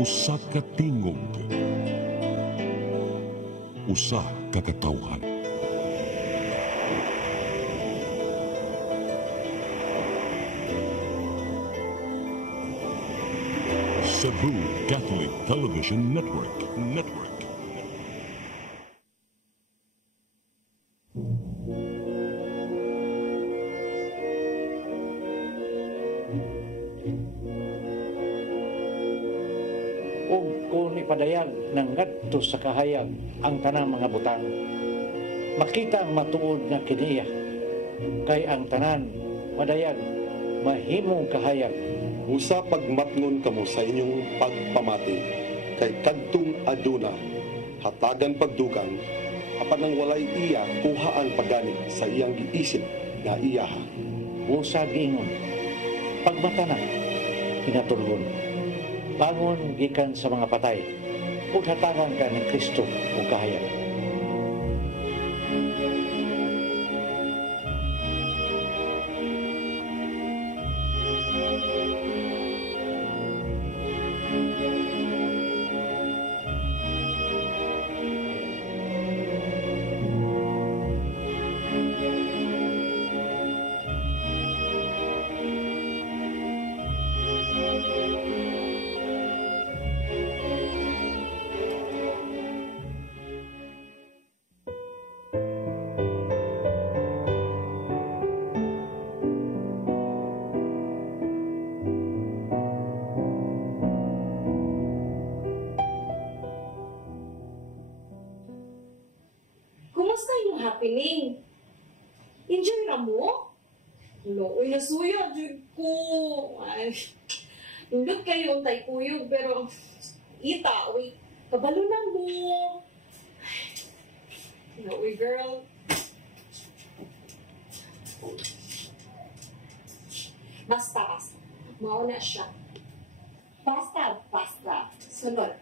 Usa ka tingog, usa ka katawhan. Cebu Catholic Television Network. Ug kung ipadayag ng ngadto sa kahayag ang tanang mga butang, makita ang matuod nga kiniya, kay ang tanan madayag mahimong kahayag. Usa pagmatngon kamo sa inyong pagpamati, kay kadtong aduna hatagan pagdugang, apan ang walay iya kuhaan pagani sa iyang giisip nga iyaha. Usa giingon, pagmata na, kinatulgon. Bangon gikan sa mga patay, ug hatagan ka ni Kristo o kahayag. Kumusta yung happening? Enjoy ra mo? Uy, nasuya, Diyod ko. Ay, indot kayo untay kuyog, pero ita, uy, kabalo na mo. Uy, girl. Basta. Mauna siya. Basta. Sunod.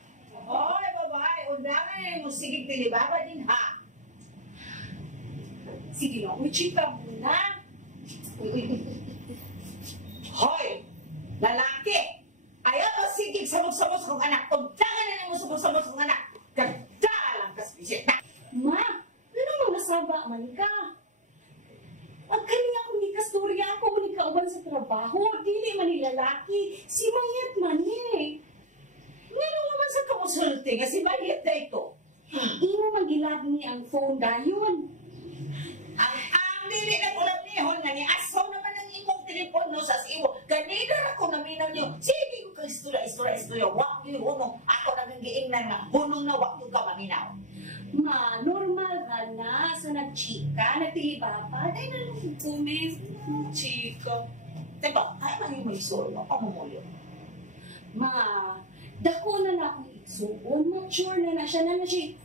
Hoy, babae, undangan mo sigig tilibaba din ha. Sige na, uy, chika muna. Hoy, lalaki, ayaw mo sigig sabog-sabog kong anak. Undangan na mo sabog-sabog kong anak. Ganda lang kaspisit na. Ma, ano mo nasaba man ka? Ang kanya kung di kasturya ako, kung di kauban sa trabaho, dili man ni lalaki, si Mayet man eh. Ngayon naman sa kamusulti nga si Mayet na ito. Ino magilad ni ang phone dayon. Ang dili na ko nabnihon nga ni asaw naman ang imong telepono sa siwo. Ganito ako naminaw niyo. Sige ko kang istorya. Wak niyo hunong. Ako nagang giingnan nga. Hunong na wak niyo ka maminaw. Ma, normal ka na. So nagchika, nagtilibaba. Dahil na lang kumis. Chika. Diba, kaya man yung may istorya. Pamumulyo. Ma, dako na na akong igsuon. Mature na siya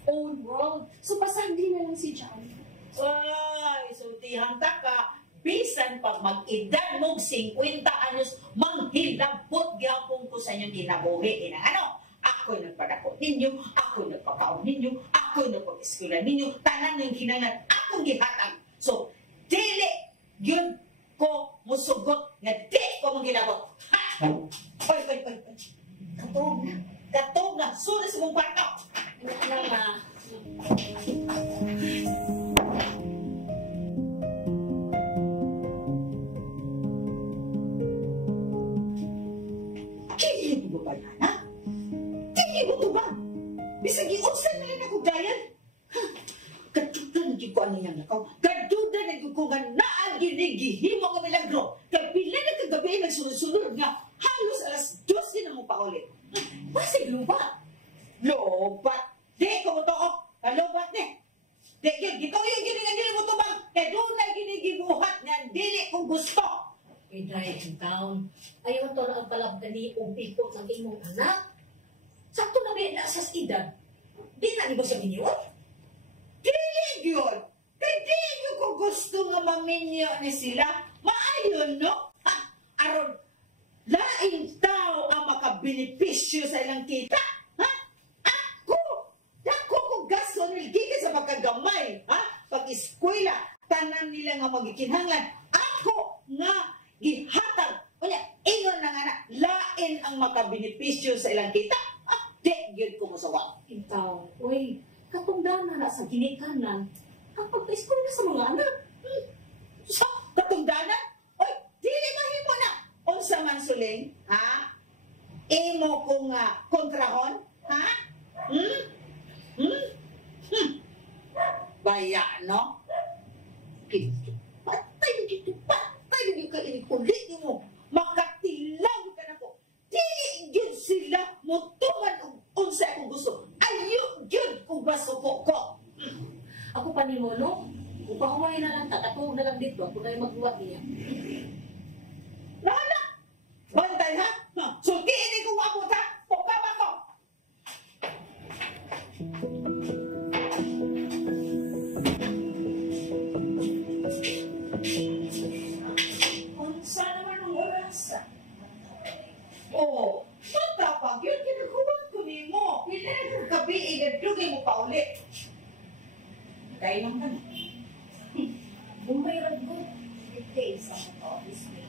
own world. So pasagdi na lang si Johnny. Ay, sultihan ta ka. Bisan pag mag-edad mong 50 anyos, manghilabot gyapon ko sa inyong kinabuhi. Ano? Ako'y nagpadako ninyo, ako'y nagpakaon ninyo, ako'y nagpag-eskwela ninyo, tanan yung kinangan, akong gihatag. So, dili yun ko musugot nga di ko manghilabot. Ha! Oy. Katog na. Sulit sa mong kwarto. Ano na? Kili mo ba yan, ha? Kili mo ba? Bisag iunsan na rin ako dayan. Kaduda na ko ano yan nakaw. Kaduda na ko nga naan ginigihimo nga milagro. Kapila na kagabi nagsunod-sunod nga halos alas 12 na mo pa ulit. Basig lupa. Lobat. Di ko mo to, kalobat ni. Di, gito yung giningan mo to bang? Kaya doon na ginigibuhat nga dili kong gusto. Iday in town. Ayaw to na ang palabdani o pikot ng imong anak. Sakto na rin na sa edad. Di na ni ba sa minyo? Dili yun. Kaya dili ko gusto nga maminyo ni sila. Maayon, no? Ha? Aron, laing tao ang makabenepisyo sa ilang kita. Ha? Dako ko gasto nilgigit sa pagkagamay. Ha? Pag-eskwela, tanan nila nga magikinhanglan. Ako nga gihatag. Unya, ingon na nga na, lain ang makabenepisyo sa ilang kita. sa ginikanan ang pagka-eskwela sa mga anak. Sa katungdanan? Oy, dili mahimo na. Unsa man suling, ha? Imo kong kontrahon, ha? Baya, no? Patay dito ka inikulit mo. Makatilaw ka na ko. Dili yun sila mutuman unsa akong gusto. Ayun yun kung masuko ko. Ako pa ni mo, no? Upahumay na lang, takatulog na lang dito. Ako na yung magbuwat niya. Lala! Bantay, ha? Sultiin ni kung abot, ha? Pukama ko! Unsa naman ang oras? Oh, matapag yun, kinakuha ko ni mo. Pila na kong gabi, inadugay mo pa ulit. Kaya lang ka na. Bumayrag ko. Ito sa mga office mo.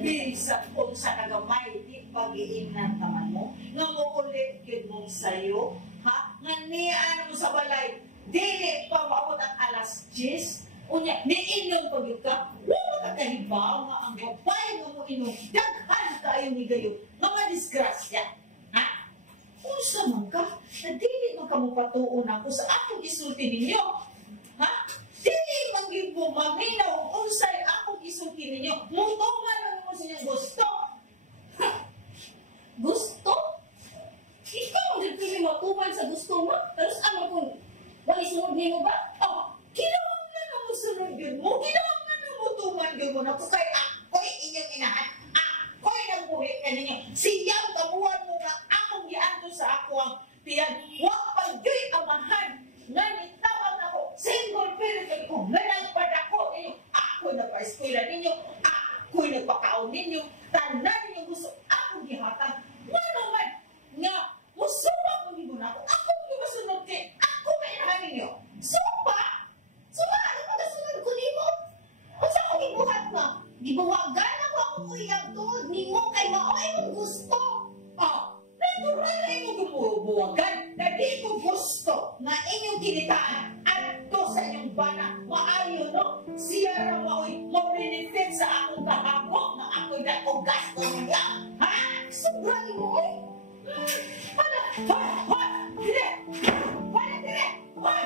Bisa kung sa kagamay, di pag-iingnan naman mo. Nga mo ulit yun mong sayo, ha? Nga niyaan mo sa balay, dili pa maabot ang alas 10. Unya, niinom pag yun ka, wala ka kahibaw nga ang babay nga mo inom. Daghan kayo ni gayo, nga madisgrasya. Ha? Unsa man ka, na dili man ka mo patuon ako sa akong isulti ninyo. Ha? Dili man gyud mo maminaw unsay akong isulti ninyo. Mutungan lang mo sa inyong gusto. Gusto? Ikaw ang dito matuman sa gusto mo? Tapos ano kung wala sunod niyo ba? Oh, kinahanglan na mo sunod yun mo. Kinahanglan na mo tuman yun mo na kung kay ako'y inyong inahan. Ako'y nagbuhi ka ninyo. Siyang kabuhan mo na akong gianto sa ako ang tiyan. Wag pag-yoy amahan. Nga nitawag ako. Single parent ko. Nga nagpad ako ninyo. Ako'y nagpa-eskwela ninyo. Ako'y nagpakaon ninyo. Tanan ninyo gusto. Akong gihatang. Nga naman. Nga. Musupa ko ninyo na ako. Ako yung masunod kay. Ako may inahan ninyo. Supa! Supa! Ano mo nasunod ko nimo? Kung sa akong ibuhat nga. Gibuwagan ako akong uyag tuod nimo kay maoy mong gusto. Natural na inyong gumubuwagan na di ko gusto na inyong kinitaan at to sa inyong bana. Maayo, no? Siya na maoy mag-benefit sa akong kahapok na ako'y dakong gasto niya. Ha? Sobrang mo, oy! Hala! Hoy! Dire! Hala, dire! Hoy!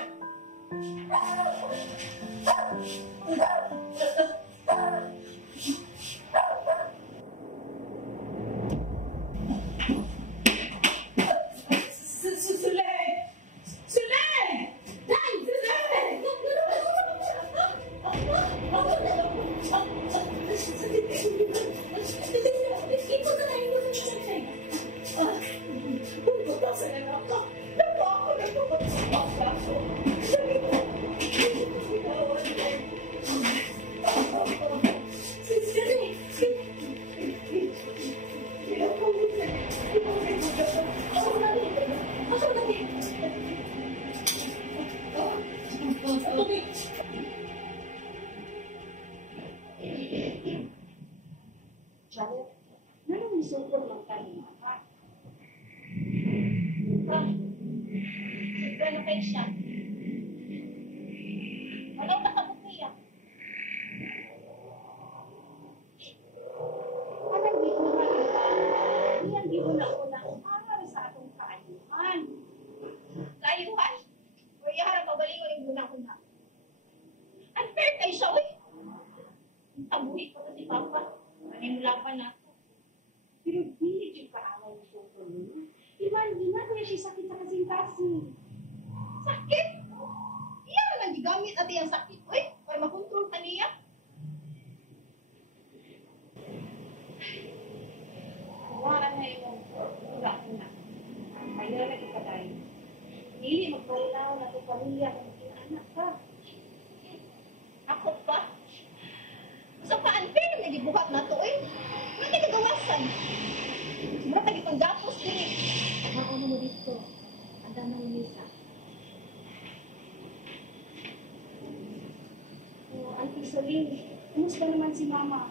Kumusta naman si Mama?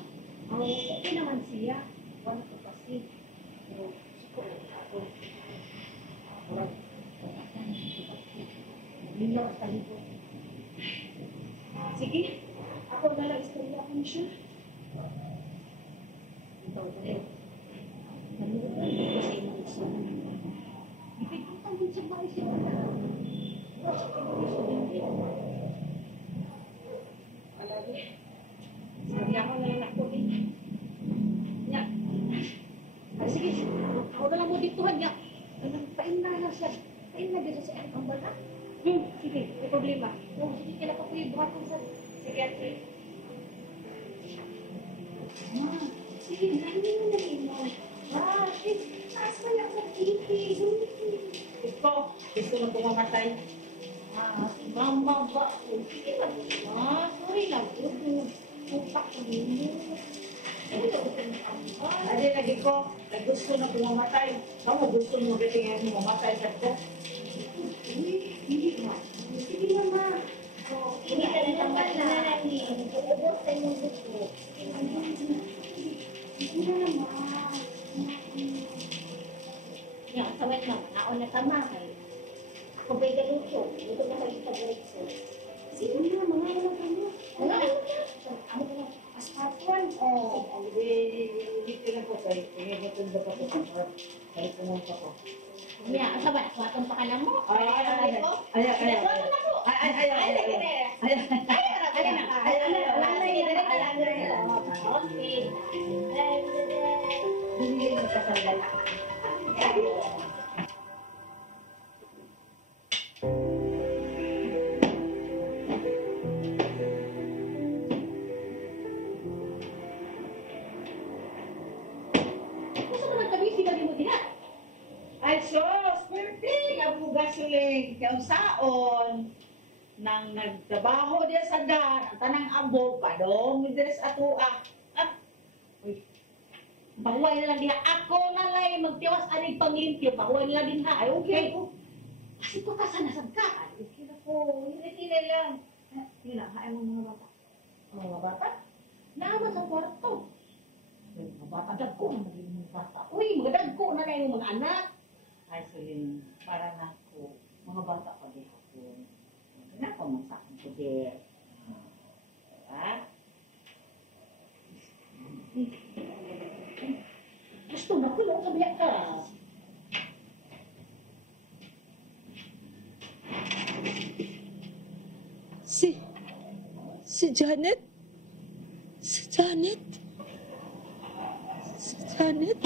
Okay naman siya. Wala ko kasi. Pero, siguro ako. Nilo sa libo. Sige, ako na lang istorya ko siya. Ito, dali. Nanood na ko sa inyo gusto na naman. Ipagpapang din sa bahay siya. Wala siya gusto din. Alagi. Sabi ako na lang ako din. Ya. Ay, sige. Ako na lang mo dito, ya. Pain na siya. Pain na dito sa ang bata. Sige. May problema. Sige, kailan ka po yung buhatong sa psychiatric. Sige, narinig mo na rin mo. Taas mo lang sa titi. Ito, gusto mo pumamatay. Si mama ba? Sige ba? Sorry lang. Tupak ko ninyo. Adi, lagi ko, gusto na pumamatay. Mama, gusto mo gatingin mo mamatay sa ko. Hindi ma. Sige mama. Hindi ka na tamad na lang ni. Ubos tayo ng gusto. Hindi na naman. Yung asawin mo, naon na tama kay. Ako ba'y galuto? Luto na kayo sa galuto. Sige na, mga ano kami. Mga ano ka? Ako ka na, aspapon. Dito lang po kayo. Tingin ba ko sa kayo pumunta ko. Mia, asawa, suwatong pa ka lang mo. Ay. Ay, sos, perfect! Ang pugasuling kausaon nang nagtrabaho diya sa dan, ang tanang abo, padong, midres atua. Pahuway na lang din. Ako na lang magtiwas aning panglimpyo. Pahuway na lang din ha. Ay, okay. Kasi ito ka sana sa ka. Okay na po. Hindi lang. Yun lang, hain mo mga bata. Mga bata? Naman sa kwarto. Mga bata. Dagko na maging mga bata. Uy, mga dagko na lang yung mga anak. Ay, suling, para na ko, mga bata pa di ako. Kaya ko mong sa akin ko di. Gusto na ko lang kabiyak ka. Si Janet? Si Janet? Si Janet?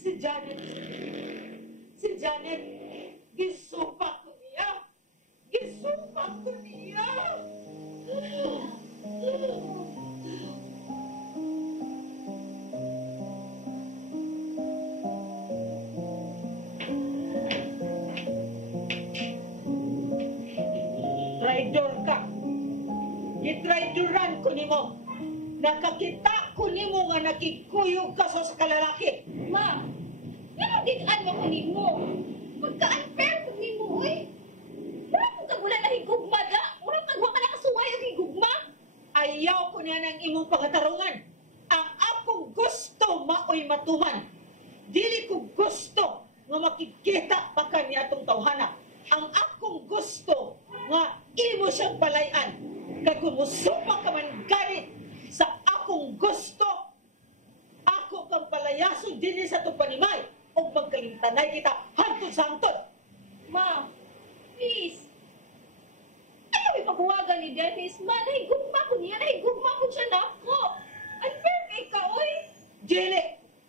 Si Janet. Si Janet. Gisupak ko niya. Gisupak ko niya. Traidor ka. Gitraidoran ko nimo. Nakakita ko nimo nga nakikuyog ka sa kalalaki. Ma, yan ang mo ko nimo. Magka-unfair ko nimo, oy. Wala kong kagulan na higugma da. Wala kang waka na kasuway ang higugma. Ayaw ko na ng imong pagatarungan. Ang akong gusto maoy matuman. Dili ko gusto nga makikita pa kanya atong tawhana. Ang akong gusto nga imo siyang balayan. Kay kung musupak ka man gani sa akong gusto, ako kang palayason din sa itong panimay o magkalintanay kita hantod sa hantod. Ma, please. Ayaw ipakuwagan ni Dennis. Ma, nahigugma ko niya. Nahigugma ko siya na ako. Unfair kay ka, oy. Dili,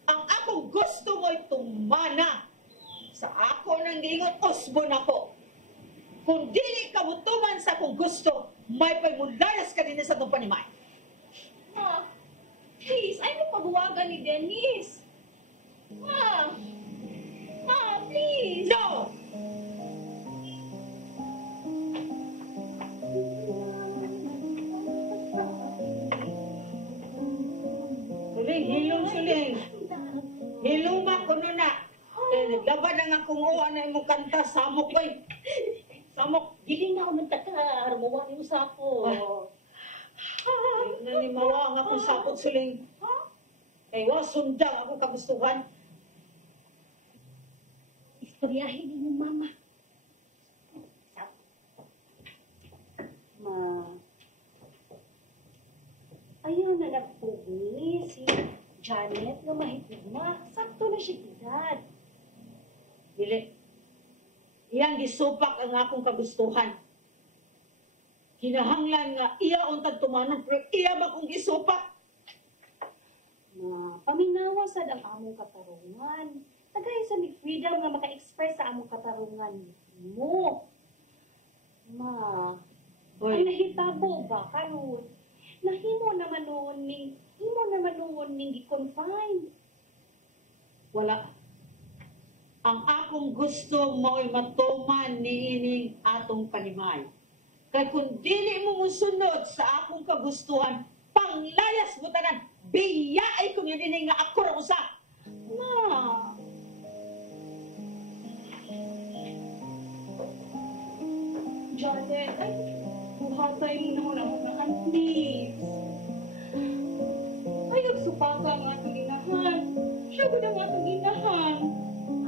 ang akong gusto mo'y tumana. Sa ako nang giingon, usbon ako. Kung dili ka mutuman sa akong gusto, may pagmulayas ka din sa itong panimay. Ma, please. Ayaw ipakuwagan ni Dennis. Ma, please. No! Suling, hilong suling. Hiluma ko na na. Naglaban na nga kung uwa na imong kanta, samok ko eh. Samok. Giling na ako ng taka. Harumuha niyo sa ako. Nanimawa nga kung sapot suling. Kay wa sundang ako kagustuhan. Pagyahin din mo, mama. Ma, ayaw na nagpugi si Janet na mahigit na. Sakto na siya edad. Dili. Iyang gisupak ang akong kagustuhan. Kinahanglan nga iya untag tumanon pero iya ba kong gisupak? Ma, paminawa sa ang among katarungan. Tagay sa ni freedom nga maka-express sa among katarungan mo. Ma, ang nahitabo ba karon? Nahimo naman noon ning gi-confine. Wala. Ang akong gusto mo'y matuman niining atong panimay. Kay kung dili mo musunod sa akong kagustuhan, panglayas mo tanan, biyay kung yun ining nga ako ra usa. Ma, Janet, ay, buhatay mo na unahan, please. Ay, nagsupaka ang atong inahan. Siya ko ang atong inahan.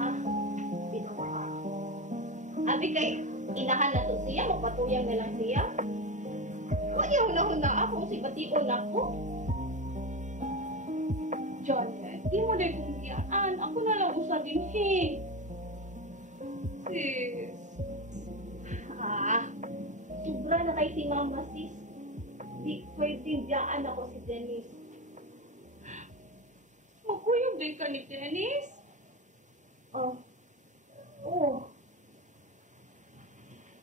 Ah, binawa. Abi kay inahan na to siya, magpatuyang na lang siya. Kuya, huna-huna ako, si Bation ako. Janet, di mo dahil kong iyaan. Ako na lang usa din, he. Sis. Ah, sobra na kay si Mama, sis. Di pwedeng diyaan ako si Dennis. Magkuyog din ka ni Dennis? Oh, oh.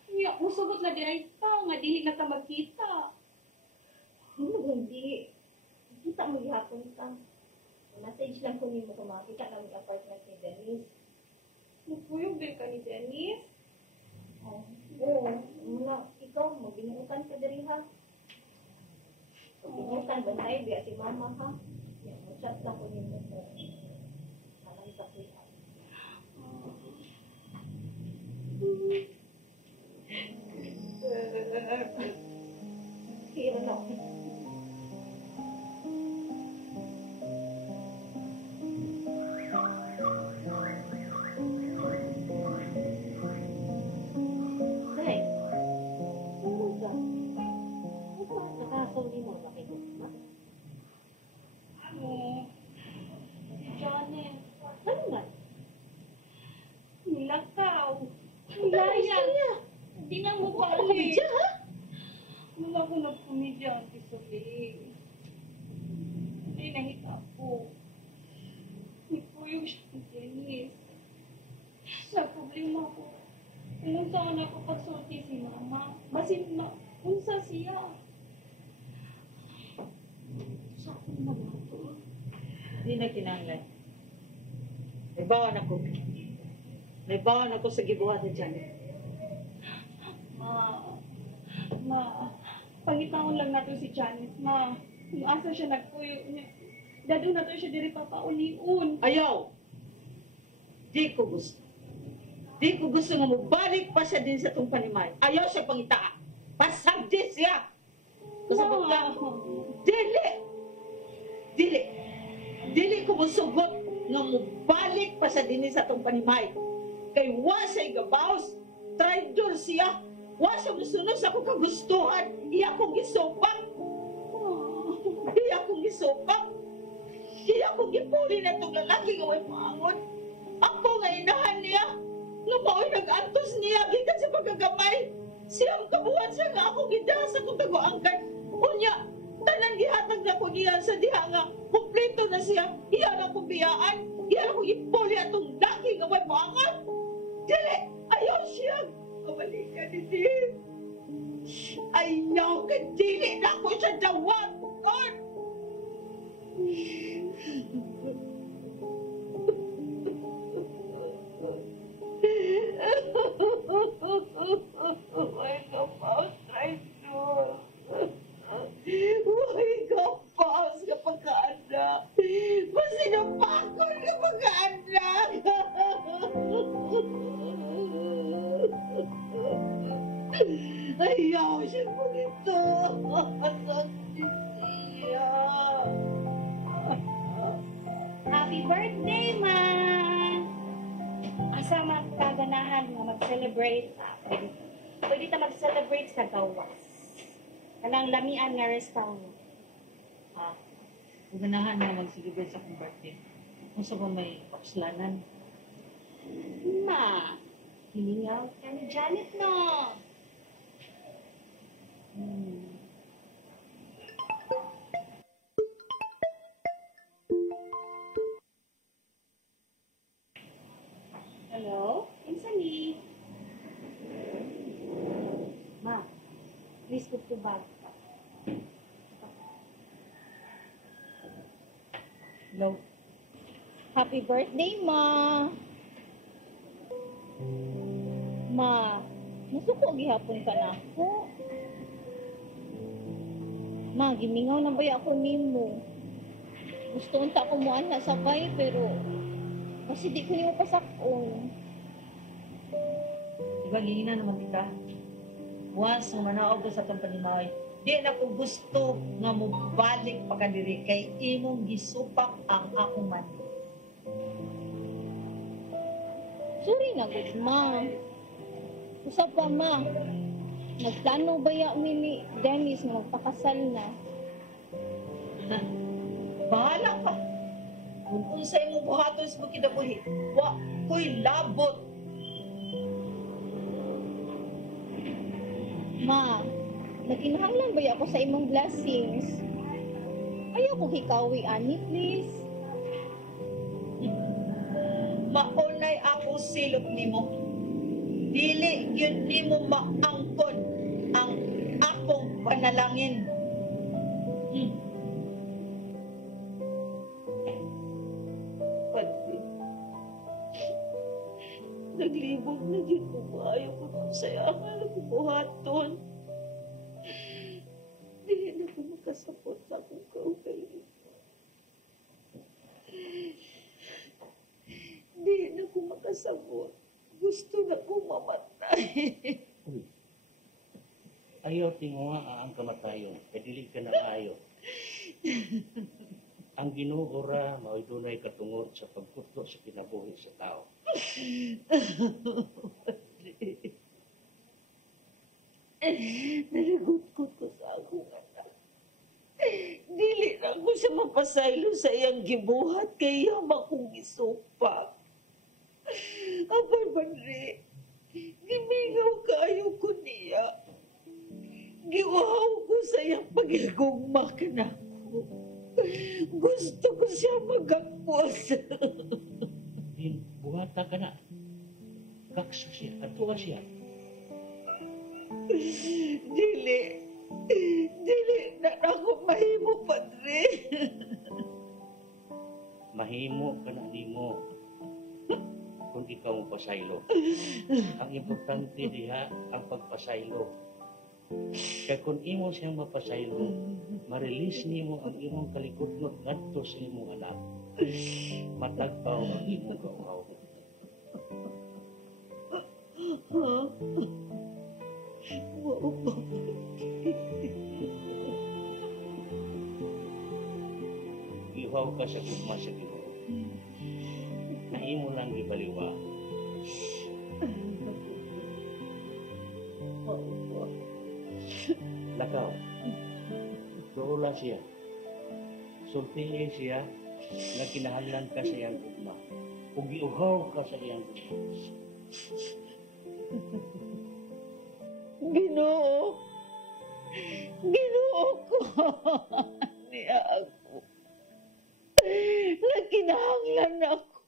Niya, musugot na di ka, nga dihi na ka magkita. Hindi. Kita mo gihapon ka. Message lang kung mo kumaki ka ng apartment ni Dennis. Magkuyog din ka ni Dennis? Oh, oo. Muna, ikaw, magbinuutan ka diri ha. Magbinuutan ba tayo, biya si Mama ha? Chat lang ko nito po. Parang sa kuya. Hira na ako. Day, tungkol ka. Nakakasaw mo na kayo. Janet, Ano nga? nilakaw. Nilaya. Hindi na mo balik. ha? Wala ko nagkumidya ang tisoling. Ay, nahita ko. Nagkuyog siya ni Dennis. Nagproblema ko. Kung saan ako pagsulti si Mama. Basin na, unsa siya. Sa akin naman to. Hindi na kinanglan. May bawan ako. May bawan ako sa gibuhat ni Janet. Pangitahon lang nato si Janet, ma. Kung asa siya nagpuyo niya. Dado na to siya diri papauliun. Ayaw! Di ko gusto. Di ko gusto nga mabalik pa siya din sa itong panimay. Ayaw siya pangitaa. Pasagdi siya! Kasabot lang. Dili! Dili! Dili ko musugot nga mabalik pa siya din sa itong panimay. Kay wa siya igabaos. Traitor siya. Wa siya musunod sa akong kagustuhan. Iya kong gisupak. Iya kong gisupak. Iya kong gipuli na itong lalaki nga may pangon. Ako nga inahan niya. Nga mao'y nag-antos niya. Gikan sa pagkagamay. Siyang kabuhan siya nga akong gidahas akong taguangkan. Unya, tanan gihatag na ko niya sa diha nga. Kumplito na siya. Iya na kong biyaan. Iya na kong ipuli atong laki nga may pangon. Dili! Ayaw siya. Kabalikan ni Din. Ayaw ka dili na ako siya dawag. God! Why ka paus, traitor? Why ka paus kapag kaanak? Masinapakon kapag kaanak? Ayaw siya po ito. Sakit siya. Happy birthday, ma! Asama ka. ganahan nga mag-celebrate, pwede ta mag-celebrate sa gawas. Kanang lamian nga restaurant. Ganahan na mag-celebrate sa akong birthday. Kung sa may kapslanan. Ma, hiningaw ka ni Janet no. Hello? Insani? Ma, please put to bag. Hello? Happy birthday, Ma! Ma, nasuko gihapon ka na ako. Ma, gimingaw na ba ako nimo? Gusto unta ko mo na sakay, pero kasi di ko niyo pasakon. Diba, gihina naman kita. Once, nga manaog ko sa itong panimaw, di na ko gusto nga mubalik pa ka diri kay imong gisupak ang akong man. Sorry na, good Ma. Usap pa, Ma. Nagplano ba mi ni Dennis na magpakasal na? Bahala ka. Kung unsa imong buhaton sa mga kinabuhi, wa ko'y labot. Ma, nakinahanglan ba ako sa imong blessings? Ayaw ko hikawi, ani, please. Maunay ako silot nimo. Dili yun nimo maangkon ang akong panalangin. Pati, naglibog na yun ko maayo ko kung sayangan ako buhaton. Dili na ko makasapot sa akong kaugalingon. Di na ko makasabot. Gusto na ko mamatay. Uy, ayaw tinguha ang kamatayon, kaya dili ka na ayaw. Ang Ginoo ra mao'y dunay katungod sa pagputlo sa kinabuhi sa tao. Nalagot-kot ko sa akong anak. Dili na ko siya mapasaylo sa iyang gibuhat kay yaman kong gisupak. Apan Padre, gimingaw kayo ko niya. Giwahaw ko sa iyang pagigugma ka na ko. Gusto ko siya magakpos. Din, buhata ka na. Kaksa siya, katuwa siya. Dili na ako mahimo, Padre. Mahimo ka na nimo kung ikaw mo pasaylo. Ang importante diha ang pagpasaylo. Kaya kung imo siyang mapasaylo, ma-release nimo ang imong kalikotnot ngadto sa imong anak. Matagpaw ang imong kauhaw. Ihaw ka sa gugma sa Ginoo. Na imo lang gibaliwa. Lakaw. Doula siya. Sultihin siya na kinahanglan ka sa iyang gugma. Ug giuhaw ka sa iyang gugma. Ginoo ko. Niya ako. Nakinahanglan ako.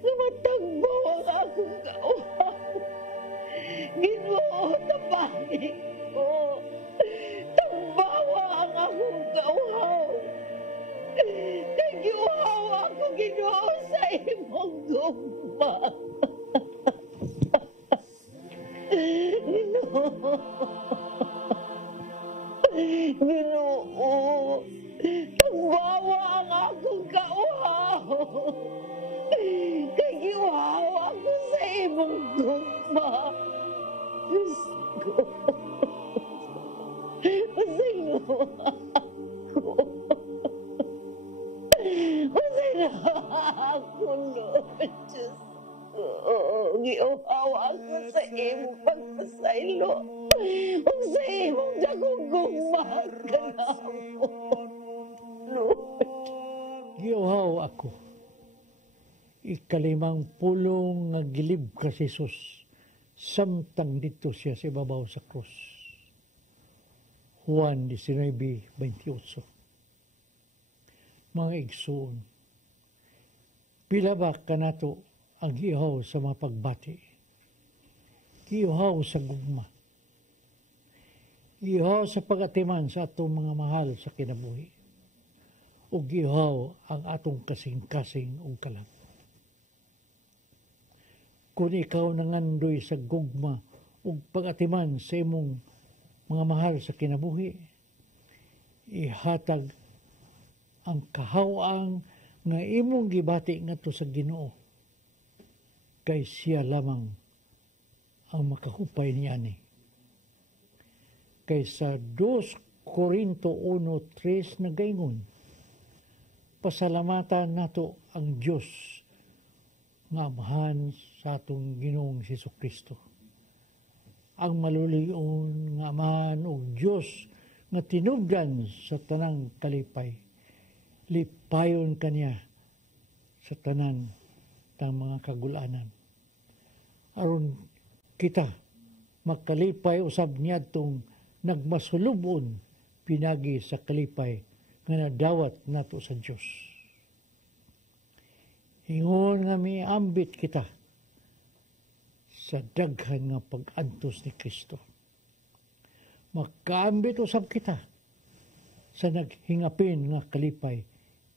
Matagbaw ang akong kauhaw. Ginoo, tapangin ko. Tagbawa ang akong kauhaw. Nagiuhaw ako, Ginoo, sa imong gugma. Ginoo, tagbawa ang akong kauhaw. Kagiuhaw ako sa imong gugma. Diyos ko. Pasaylo ako. Pasaylo ako, Lord. Diyos Giuhaw ako sa imo pagpasaylo. O sa imong dakong gumaganaw. Lord. Giuhaw ako. Ikalimang pulong nga gilib ka si Jesus. Samtang dito siya sa ibabaw sa krus. Juan 19:28. Mga igsoon, pila ba kanato ang giuhaw sa mga pagbati? Giuhaw sa gugma. Giuhaw sa pagatiman sa atong mga mahal sa kinabuhi. O giuhaw ang atong kasing-kasing ug kalag. Kung ikaw nangandoy sa gugma ug pagatiman sa imong mga mahal sa kinabuhi, ihatag ang kahawang nga imong gibati ngadto sa Ginoo, kay siya lamang ang makahupay niani. Kay sa 2 Korinto 1:3 nagaingon, pasalamatan nato ang Dios nga amahan sa atong Ginoong Jesucristo. Ang malulion nga amahan og Dios nga tinubdan sa tanang kalipay. Lipayon kaniya sa tanan tang mga kagulanan. Aron kita magkalipay usab niadtong nagmasulubon pinagi sa kalipay nga nadawat nato sa Dios. Ingon nga miambit kita sa daghan nga pag-antos ni Kristo. Magkaambit usab kita sa naghingapin nga kalipay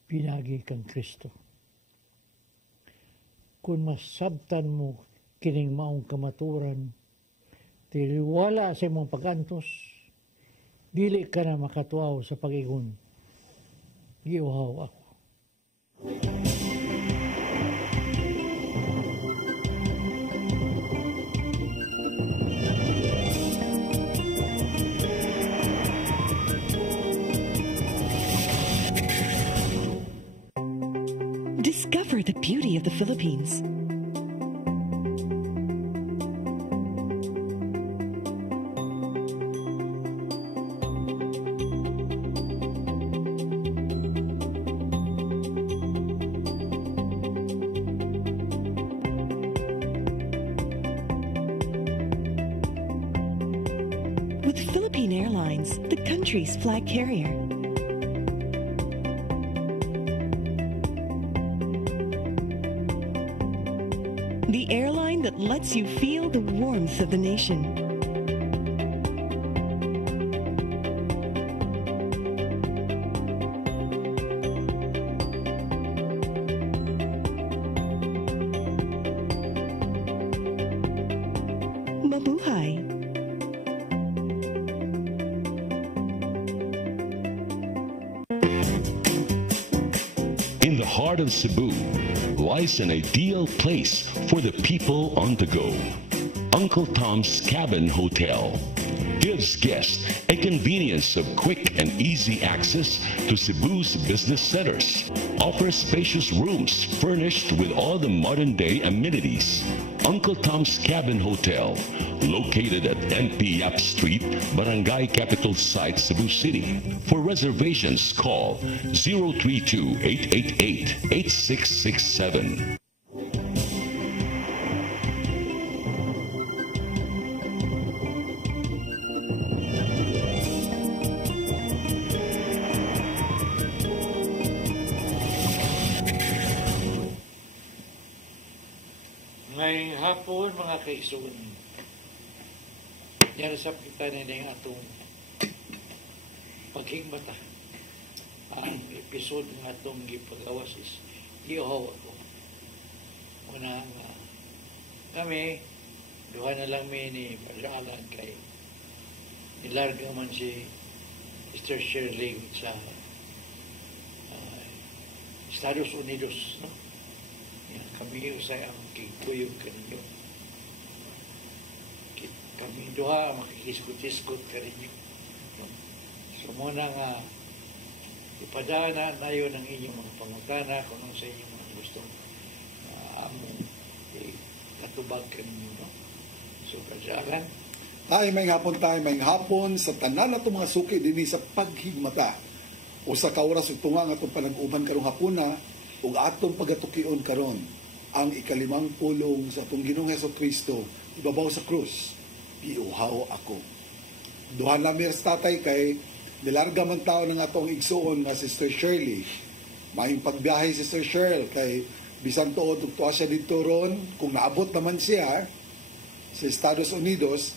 pinagi kang Kristo. Kung masabtan mo kining maong kamaturan, tiliwala sa imong pag-antos, dili ka na makatuaw sa pag-ingon, giuhaw ako. Discover the beauty of the Philippines. With Philippine Airlines, the country's flag carrier. The airline that lets you feel the warmth of the nation. Mabuhay. In the heart of Cebu lies an ideal place for the people on the go. Uncle Tom's Cabin Hotel gives guests a convenience of quick and easy access to Cebu's business centers. Offers spacious rooms furnished with all the modern-day amenities. Uncle Tom's Cabin Hotel, located at NP Yap Street, Barangay Capital Site, Cebu City. For reservations, call 032-888-8667. Ngayong hapon, mga kaigsoon, yan sa kita na yung atong paghigmata. Ang episode ng atong gipag-awas is giuhaw ako. Una nga, kami, duha na lang may ni Padre kay nilarga man si Sister Shirley sa Estados Unidos, no? Yan, kami usay ang kikuyog kaninyo. Kami duha makikiskot-iskot kaninyo. So muna nga ipadana na yun ang inyong mga pangutana kung ano sa inyong mga gustong among tubag kaninyo, no? So, kadyaran, May hapon sa tanan na mga suki din sa paghigmata. O sa kauras ug tunga nga itong panag-uban karong hapuna ug atong pagatukion karon ang ikalimang pulong sa atong Ginoong Hesukristo ibabaw sa krus. Giuhaw ako. Duha na mir sa tatay kay nilarga man tao ng atong igsuon nga Sister Shirley. Maayong pagbiyahe Sister Shirley kay bisan tuod ug tuwa siya dito ron kung naabot naman siya sa Estados Unidos,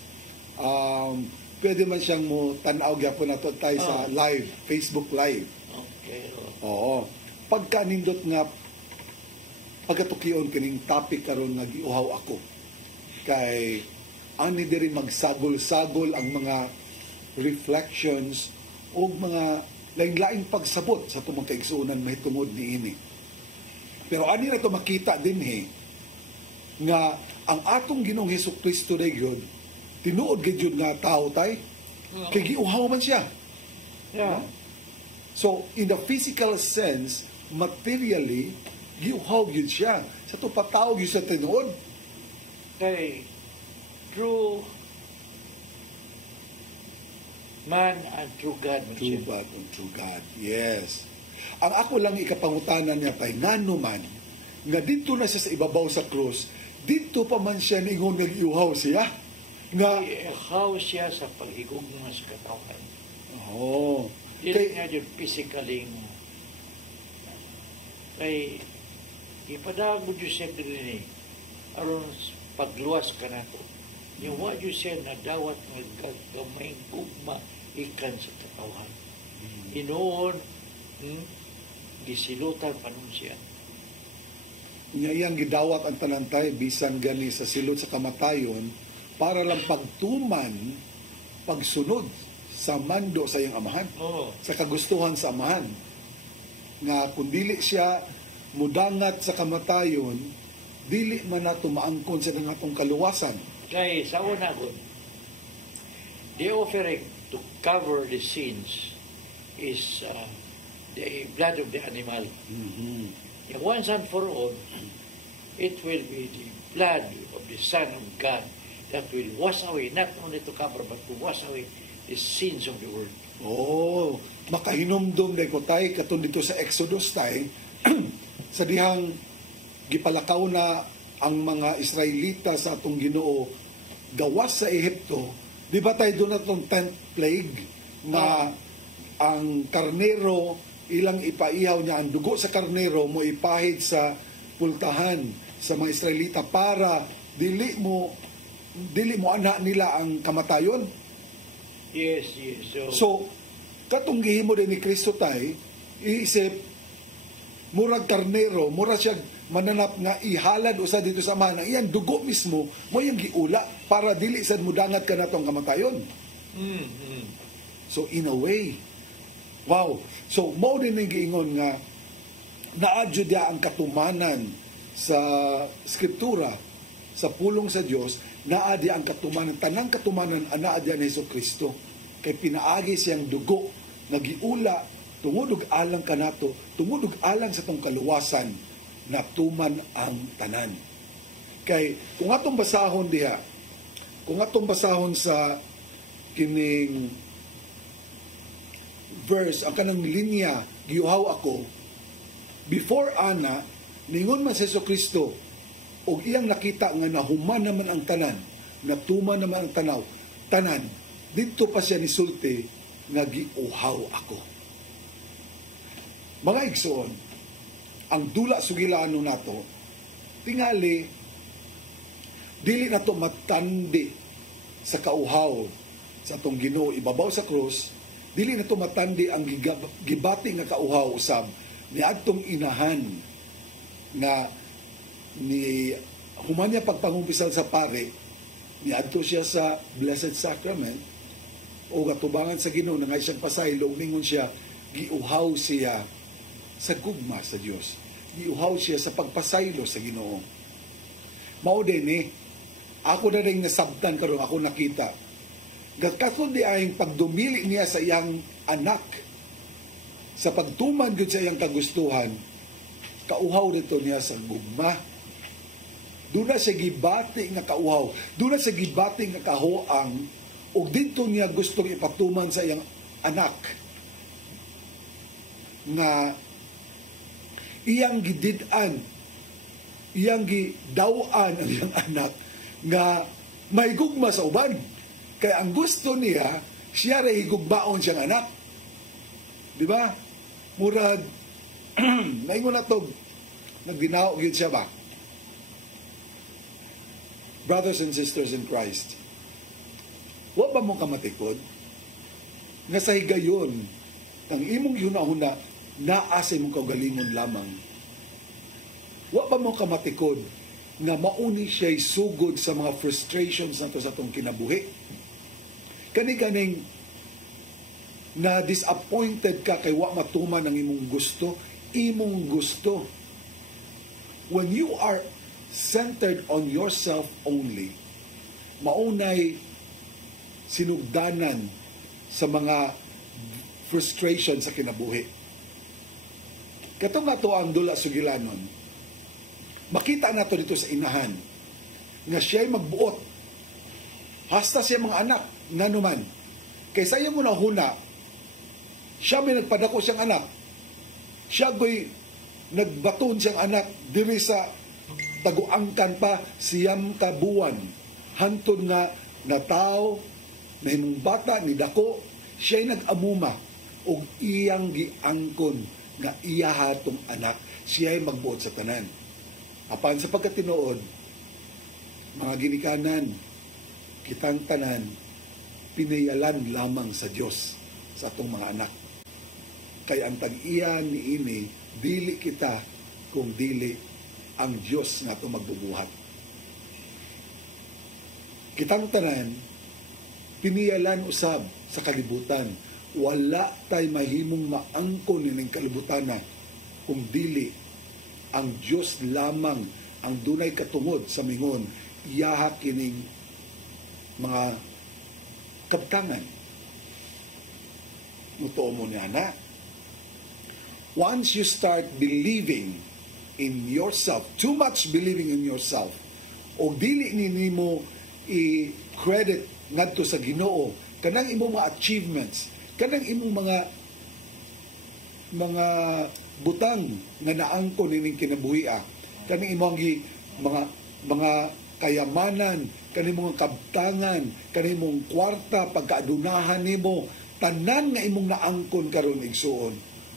pwede man siyang mo tanaw gyapon nato tayo sa live, Facebook live. okay. Oo. Pagka nindot nga pagatukion kining topic karon nga giuhaw ako. Kay ani diri magsagol-sagol ang mga reflections o mga lain-laing pagsabot sa tumong kaigsuonan mahitungod niini. Pero ani na ito makita din nga ang atong Ginoong Hesukristo na yun, tinuod gid nga tao tay, kay giuhaw man siya. Yeah. So, in the physical sense, materially, giuhaw yun siya. Sa ito patawag yun sa tinuod. Kay true man and true God. True God and true God, yes. Ang ako lang ikapangutanan niya tay, ngano man, nga dito na siya sa ibabaw sa krus, dito pa man siya ningon nag-iuhaw siya. Nga, Iuhaw siya sa paghigugma sa katawan. oh, Dili nga yun physically. Kay ipadagod yun siya din aron pagluwas ka na to. Yung what you said na dawat nga gamayng gugma ikan sa katawan. Inoon, gisilutan pa nun siya. iyang gidawat ang tanantay bisan gani sa silot sa kamatayon para lang pagtuman, pagsunod sa mando sa iyang amahan, sa kagustuhan sa amahan. Nga kung dili siya mudangat sa kamatayon, dili man na tumaangkon sa nangatong kaluwasan. Kaya sa una ko, the offering to cover the sins is the blood of the animal. And once and for all, it will be the blood of the Son of God that will wash away, not only to cover, but to wash away the sins of the world. Oh, makahinumdum na ko tayo katong dito sa Exodus tayo sa dihang gipalakaw na ang mga Israelita sa atong Ginoo gawas sa Ehipto. Di ba tayo doon na itong 10th plague na ang karnero ilang ipaihaw niya ang dugo sa karnero mo ipahid sa pultahan sa mga Israelita para dili mo anak nila ang kamatayon. Yes. So katong gihimo din ni Kristo tay iisip murag karnero, mura siya mananap nga ihalad usa dito sa amahan ang iyang dugo mismo mo yung giula para dili sad mudangat ka natong kamatayon. So in a way, wow. So mao din ang giingon nga naadyo dia ang katumanan sa Skriptura, sa pulong sa Dios, naadi ang katumanan, tanang katumanan ana diyan ni Hesukristo kay pinaagi siyang dugo nagiula tungod og alang kanato, tungod og alang sa tong kaluwasan natuman ang tanan. Kay kung atong basahon diha, kung atong basahon sa kining verse, ang kanang linya giuhaw ako, before ana ningon man sa Hesukristo og iyang nakita nga nahuman naman ang tanan, natuman naman ang tanan, dito pa siya nisulti nga giuhaw ako. Mga igsoon, ang dula sugilano nato tingali dili nato matandi sa kauhaw sa atong Ginoo ibabaw sa krus, dili nato matandi ang gibati nga kauhaw usab niadtong inahan nga ni human niya pagpangumpisal sa pare, niadto siya sa Blessed Sacrament o gatubangan sa Ginoo na nga siyang pasaylo, ningon siya giuhaw siya sa gugma sa Dios, giuhaw siya sa pagpasaylo sa Ginoo. Mao din ako na rin nasabtan karon, ako nakita gatkaton di ayong pagdumili niya sa iyang anak sa pagtuman gyud sa iyang kagustuhan, kauhaw dito niya sa gugma. doon na siya gibati nga kauhaw, doon na siya gibati nga kahoang, o dito niya gustong ipatuman sa iyang anak nga iyang gididan, iyang gidawaan ang iyang anak nga may gugma sa uban. Kaya ang gusto niya, siya rin higugbaon siyang anak. Di ba? Murag, naingon na ito, nagdinaog yun siya ba? Brothers and sisters in Christ, wa ba mong kamatikod nga sa higayon ang imong hunahuna naasa imong kaugalingon lamang? Wa ba mong kamatikod nga mauni siya'y sugod sa mga frustrations nato sa itong kinabuhi? Kani-kaning na disappointed ka kay wa matuman ang imong gusto. When you are centered on yourself only, maunay sinugdanan sa mga frustration sa kinabuhi. Katong ato ang dula sugilanon, makita nato dito sa inahan nga siya'y magbuot hasta siya mga anak nanuman. Kaysa iyo mo na huna, siya may nagpadako siyang anak, siya ko'y nagbaton siyang anak diri sa taguangkan pa siyam ka buwan, hantod nga nataw na himong bata ni dako, siya'y nag-amuma og iyang giangkon nga iya hatong anak, siya'y magbuot sa tanan. Apan sa pagkatinuod, mga ginikanan, kitang tanan, pinayalan lamang sa Diyos sa atong mga anak. Kaya ang tag-iya ni ini, dili kita kung dili ang Diyos na ito magbubuhat. Kitang tanan, piniyalan usab sa kalibutan. Wala tay mahimong maangkon ning kalibutan na kung dili ang Diyos lamang ang dunay katungod sa mingon iyaha kining mga kabtangan. Mutuo mo niya na. Once you start believing in yourself, too much believing in yourself, o dili nimo i-credit ngadto sa Ginoo kanang imong mga achievements, kanang imong mga butang nga naangkon ining kinabuhia, kanang imong mga kayamanan, kanang imong kabtangan, kanang imong kwarta, pagkaadunahan nimo, tanan nga imong naangkon karon igsuon.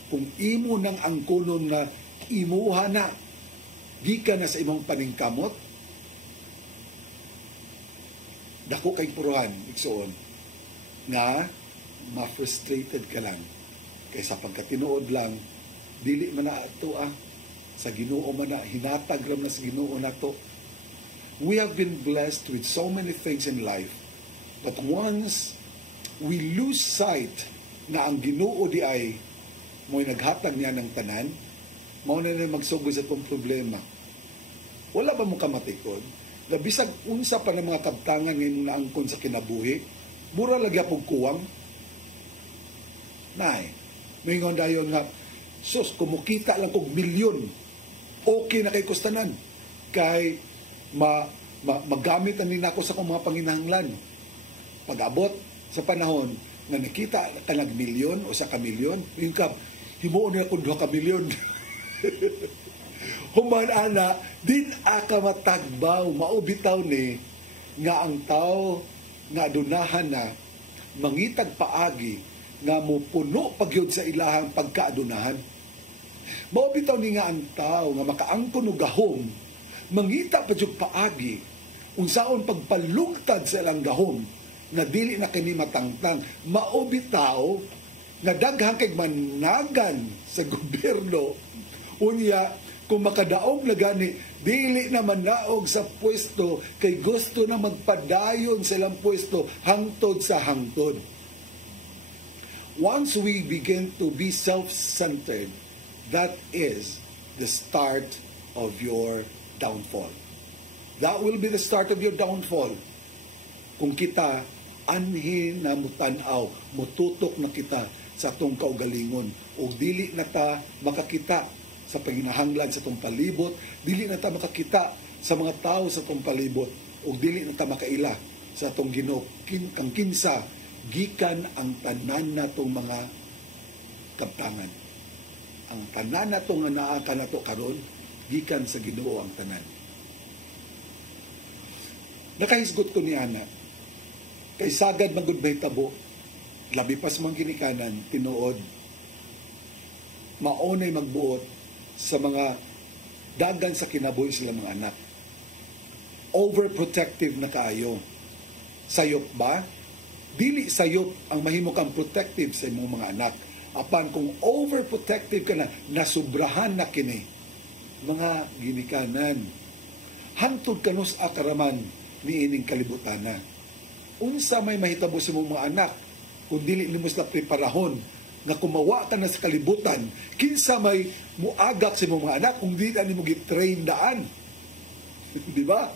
Kung imo nang angkonon nga imuha na, gikan na sa imong paningkamot, dako kay puruhan igsuon nga ma-frustrated ka lang. Kaysa pagkatinuod lang, dili man na ito sa Ginoo man na, hinatag ram na sa Ginoo na to. We have been blessed with so many things in life, but once we lose sight na ang Ginoo di ay mo'y naghatag niya ng tanan, mao na magsugod sa itong problema. Wala ba mo kamatikod? Na bisag unsa pa ng mga kabtangan ngayon naangkon sa kinabuhi, mura lagi apog kuwang. Nay, mingon dayon nga, sus, kumukita lang kog milyon, okay na kay kustanan. Kay magamit ang nako sa kong mga panginahanglan. Pag-abot sa panahon nga nakita ka nag-milyon o sa kamilyon, yung kap, himuon na kung 2 kamilyon. Human ana, din aka matagbaw, maubitaw ni, nga ang tao nga adunahan na, mangitag paagi, nga mo puno pagyod sa ilahang pagkaadunahan. Maubitaw ni nga ang tao, nga makaangkon o gahom, mangita pa jud paagi, unsaon pagpalugtad sa ilang gahom, na dili na kini matangtang, maubitaw, nga daghang kay managan sa gobyerno, unya, kung makadaog na gani, dili na manaog sa pwesto, kay gusto na magpadayon sa ilang pwesto, hangtod sa hangtod. Once we begin to be self-centered, that is the start of your downfall. That will be the start of your downfall. Kung kita, anhin na mutanaw, mututok na kita sa atong kaugalingon, o dili na ta makakita sa panginahanglan sa itong palibot, dili na ta makakita sa mga tao sa atong palibot ug dili na ta makaila sa atong Ginoo kang kinsa gikan ang tanan natong mga kabtangan. Ang tanan nato nga naa kanato karon gikan sa Ginoo ang tanan. Nakahisgot ko ni ana kay sagad man gud mahitabo labi pas man ginikanan tinuod maunay magbuot sa mga dagan sa kinabuhi sila mga anak. Overprotective na kaayo. Sayop ba? Dili sayop ang mahimo kang protective sa imong mga anak. Apan kung overprotective ka na, nasubrahan na kini mga ginikanan. Hantod kanus akaraman ni ining kalibutan na. Unsa may mahitabo sa imong mga anak kung dili nimo sila preparahon na kumawa ka na sa kalibutan, kinsa may muagak sa mga anak kung di na mo gitrain daan. Di ba?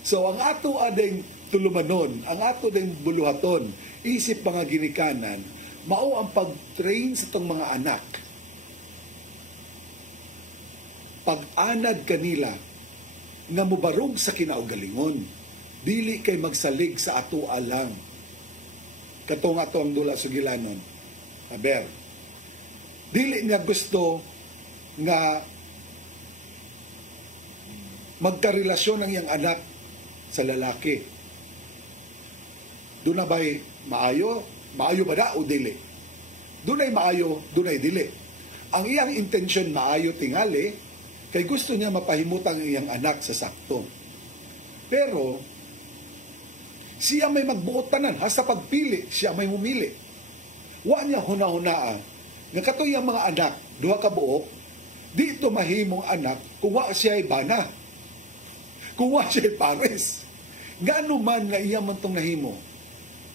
So, ang ato ading tulumanon, ang ato ading buluhaton, isip mga ginikanan, mao ang pag-train sa itong mga anak. Pag-anad kanila nga mubarog sa kinaugalingon, dili kay magsalig sa ato alang. Katong ato ang dula sugilanon. Aber, dili niya gusto nga magkarelasyon ang iyang anak sa lalaki. Doon na ba'y maayo? Maayo ba na o dili? Doon ay maayo, doon ay dili. Ang iyang intensyon maayo tingali, kay gusto niya mapahimutan ang iyang anak sa sakto. Pero, siya may magbuot tanan, hasta pagpili, siya may humili. Wa niya huna-hunaa nga katoy ang mga anak duha ka buok di ito mahimong anak kung wa siya ay bana, kung wa siya ay pares. Ngano man nga iya man tong nahimo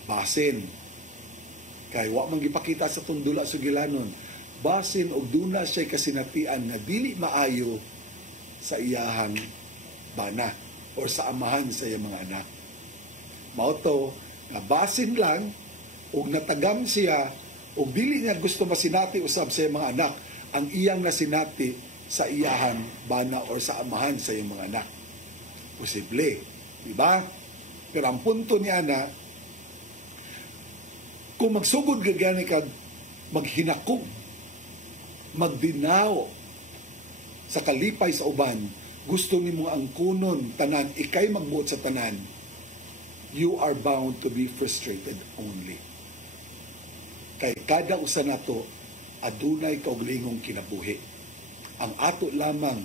basin kay wa man gipakita sa tong dula sugilanon, basin og duna siya kasinatian nga dili maayo sa iyahang bana o sa amahan sa iyang mga anak. Mao to nga basin lang ug natagam siya ug dili niya gusto masinati usab sa mga anak ang iyang nasinati sa iyahang bana or sa amahan sa iyang mga anak. Posible, di ba? Pero ang punto niya na kung magsugod gagani kag maghinakog, magdinaw sa kalipay sa uban, gusto nimo ang kunon tanan, ikay magbuot sa tanan, you are bound to be frustrated only. Kay kada usa nato adunay kaugalingong kinabuhi. Ang ato lamang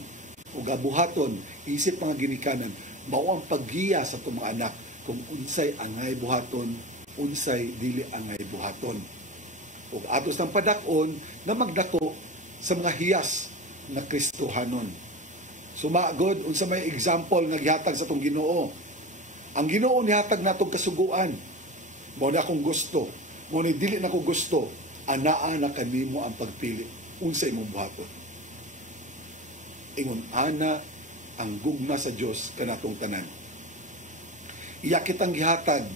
ug abuhaton isip mga ginikanan mao ang paggiya sa itong mga anak kung unsay angay buhaton, unsay dili angay buhaton. Ug atos ng padakon na magdako sa mga hiyas na Kristohanon. Sumagod unsa may example nga gihatag sa itong Ginoo. Ang Ginoo nihatag natong kasuguan. Mao na akong gusto. Mao ni dili na ko gusto. Anaa na kanimo ang pagpili. Unsay imong buhaton. Ingon ana ang gugma sa Dios kanatong tanan. Iya kitang gihatag.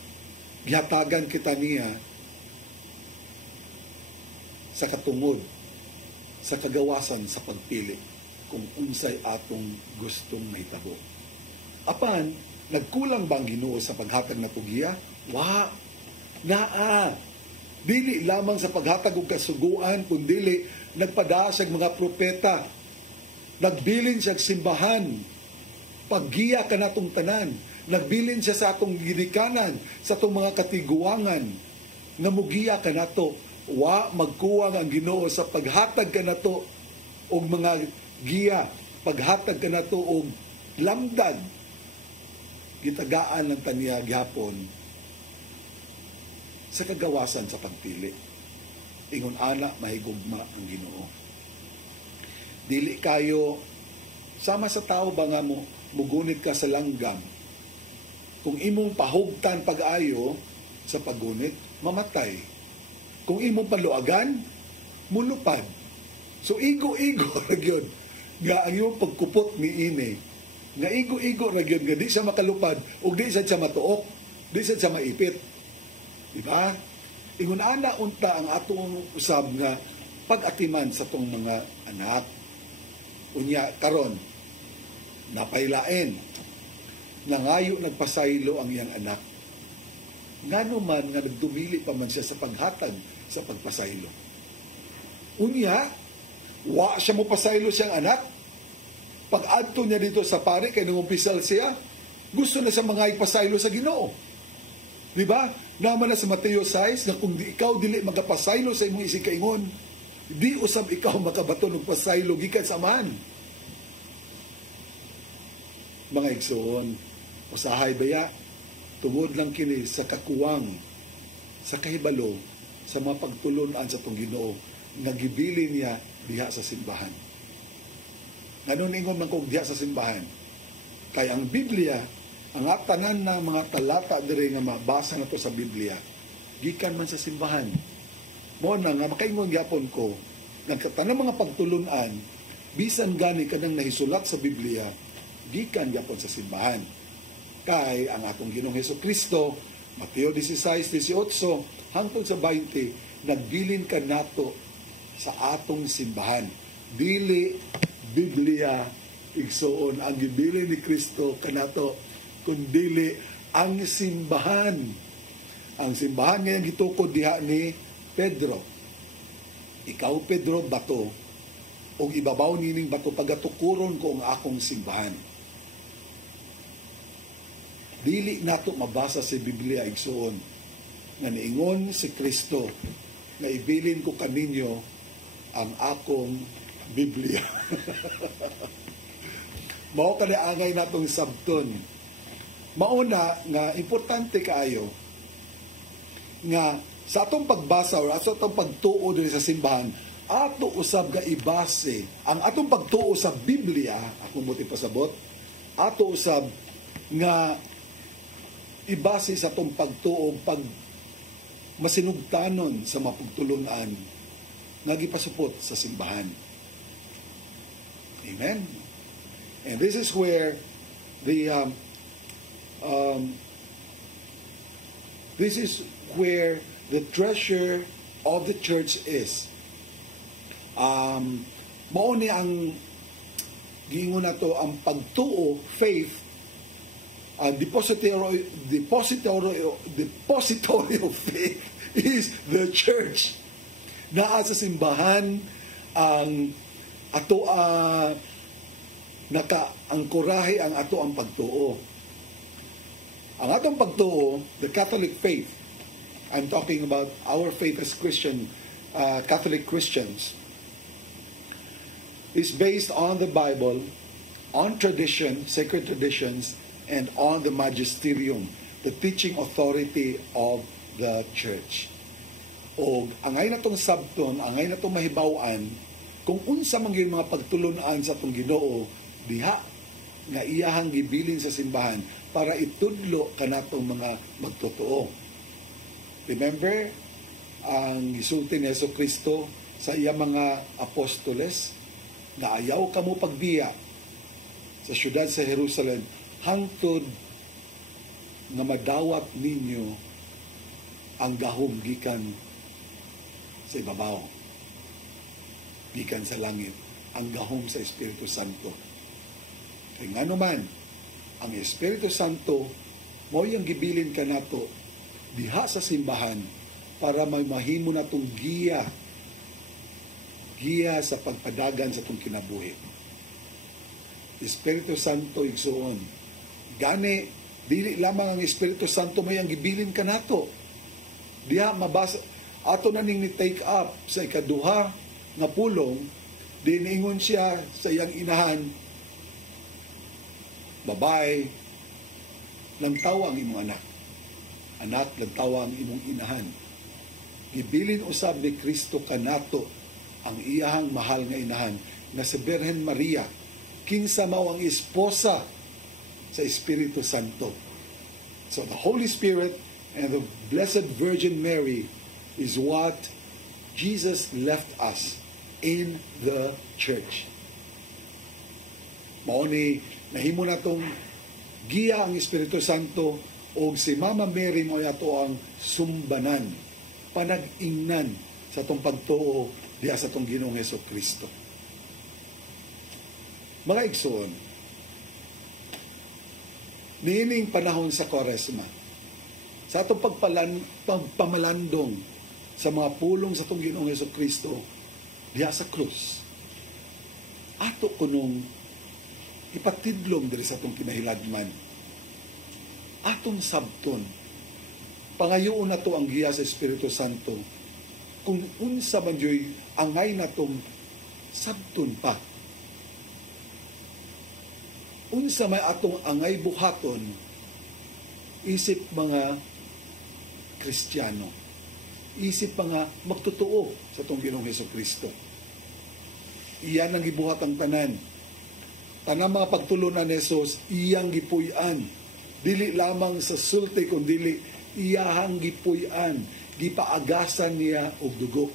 Gihatagan kita niya sa katungod, sa kagawasan sa pagpili kung unsay atong gustong mahitabo. Apan, nagkulang ba ang Ginoo sa paghatag na tugiya? Wa! Naa! Dili lamang sa paghatag og kasuguan, kundi nagpada siya mga propeta. Nagbilin siya simbahan. Paggiya ka natong tanan. Nagbilin siya sa atong ginikanan, sa atong mga katiguangan. Nga mugiya ka nato. Wa magkuwang ang Ginoo sa paghatag ka nato og mga giya. Paghatag ka nato og lamdag. Gitagaan ng taniya gyapon sa kagawasan sa pagpili. Ingon ana mahigugma ang Ginoo. Dili kayo sama sa tao ba nga mo mugunit ka sa langgam. Kung imong pahugtan pag-ayo sa paggunit, mamatay. Kung imong paluagan, mulupad. So igo-igo ragyod nga ang imong pagkupot ni ini. Nga igo-igo ragyod nga di siya makalupad o di siya matuok, di siya maipit. Diba? Ingon ana unta ang atong usab nga pag-atiman sa tong mga anak. Unya karon napailain, nangayo nagpasaylo ang iyang anak. Ngano man nga nagdumili pa man siya sa paghatag sa pagpasaylo. Unya, wa siya mo pasaylo siyang anak. Pag-adto niya dito sa pare, kay nangumpisal siya, gusto na sa mga ipasaylo sa Ginoo. Di ba? Naman na sa Mateo 6, na kung ikaw dili magapasaylo sa imong isig kaingon, di usab ikaw makabato ng pasaylo gikan sa amahan. Mga igsoon, usahay baya, tungod lang kini sa kakuwang, sa kahibalo, sa mga pagtulunan sa itong Ginoo, nga gibili niya diha sa simbahan. Ganun ingon man kong diha sa simbahan. Kaya ang Biblia, ang tanan na mga talata dire nga mabasa na to sa Biblia, gikan man sa simbahan. Mo na nga makaingon gyapon ko, nagkatanang mga pagtulunan, bisan gani kanang nahisulat sa Biblia, gikan gyapon sa simbahan. Kay ang atong Ginoong Hesukristo, Mateo 16:18 hangtod sa 20, nagbilin ka nato sa atong simbahan. Dili Biblia igsoon ang gibilin ni Kristo kanato, kundili ang simbahan. Ang simbahan ngayon gitukod diha ni Pedro. Ikaw Pedro bato, og ibabaw nining bato pagatukuron ko ang akong simbahan. Dili nato mabasa sa Biblia igsoon nga niingon si Kristo nga ibilin ko kaninyo ang akong Biblia. Mao kada angay natong sabton. Mauna nga importante kaayo nga sa atong pagbasa o sa atong pagtuo diri sa simbahan, ato usab nga ibase ang atong pagtuo sa Biblia, ako mo pasabot, ato usab nga ibase sa atong pagtuo pag masinugtanon sa mapagtulunan nga gipasupot sa simbahan. Amen. And this is where the treasure of the church is. Mao ni ang giingon nato ang pagtuo, faith, depository of faith is the church. Naa sa simbahan ang ato nakaangkorahe ang ato ang pagtuo. Ang atong pagtuo, the Catholic faith, I'm talking about our faith as Christian, Catholic Christians, is based on the Bible, on tradition, sacred traditions, and on the magisterium, the teaching authority of the church. O angay na tong sabton, angay na tong mahibawan, kung unsa man gyud mga pagtulunan sa atong Ginoo diha nga iyahang gibilin sa simbahan para itudlo kanatong mga magtotoo. Remember ang gisulti ni Jesucristo sa iya mga apostoles na ayaw kamo pagbiya sa syudad sa Jerusalem hangtod nga madawat ninyo ang gahom gikan sa ibabaw, gikan sa langit, ang gahom sa Espiritu Santo. Kaya nga naman, ang Espiritu Santo mo yung gibilin ka nato diha sa simbahan para may mahimo na itong giya sa pagpadagan sa itong kinabuhi. Espiritu Santo igsuon. Gani, dili lamang ang Espiritu Santo may ang gibilin ka nato. Diha mabasa, ato na ning ni-take up sa ikaduha nga pulong, diningon siya sa iyang inahan, babae, langtawa ang imong anak. Anak, langtawa ang imong inahan. Gibilin usab ni Kristo kanato ang iyahang mahal nga inahan na si Birhen Maria, kinsa mao ang esposa sa Espiritu Santo. So the Holy Spirit and the Blessed Virgin Mary is what Jesus left us in the church. Mao ni nahimo natong giya ang Espiritu Santo o si Mama Mary mo ato ang sumbanan, panag-ingnan sa itong pagtuo diya sa itong Ginoong Jesucristo. Mga igsoon, niining panahon sa Kwaresma, sa atong pagpamalandong sa mga pulong sa itong Ginoong Jesucristo diha sa krus, ato kunong ipatidlong diri sa atong kinahilagman, atong sabton, pangayoon na to ang giya sa Espiritu Santo, kung unsa man joy angay na tong sabton pa. Unsa may atong angay buhaton, isip mga Kristiyano, isip mga magtotoo sa itong Ginoong Jesucristo. Iyan ang gibuhat ang tanan. Tanang mga pagtulunan ni Jesus, iyang gipuy-an. Dili lamang sa sulti, kundi iyahang gipuy-an. Gipaagasan niya og dugo.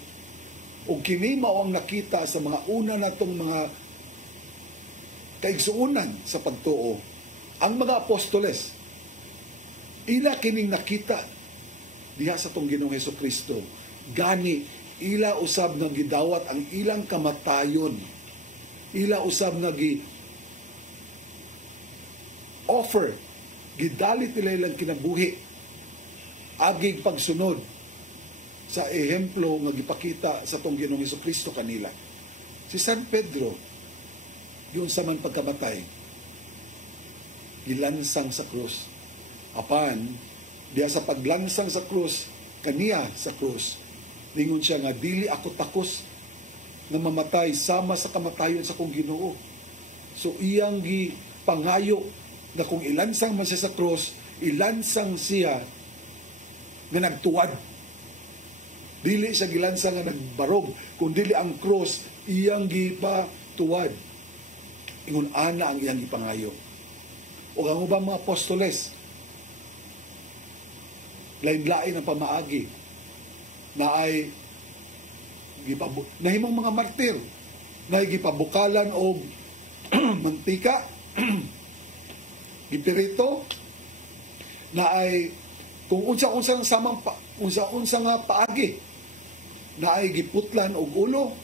O kini mao ang nakita sa mga una natong mga kaigsuunan sa pagtuo. Ang mga apostoles, ila kining nakita diha sa tong Ginoong Jesucristo. Gani, ila usab nga gidawat ang ilang kamatayon. Ila usab nga offer, gidalit nila ilang kinabuhi, agig pagsunod sa ehemplo nga gipakita sa tong Ginoong Jesucristo kanila. Si San Pedro, yun sa man pagkamatay, gilansang sa krus. Apan, diya sa paglansang sa krus, kaniya sa krus, lingon siya nga, dili ako takos na mamatay sama sa kamatayon sa kong Ginoo. So iyang gipangayo na kung ilansang man siya sa krus, ilansang siya na nagtuwad. Dili siya gilansang nga nagbarog, kung dili ang krus, iyang gipatuwad. Ingon ana ang iyang gipangayo. O ang ubang mga apostoles, lain-lain ang pamaagi na ay nahimong mga martir na gipabukalan og mantika gipirito na ay kung unsa-unsang samang unsa-unsa nga paagi na ay giputlan og ulo,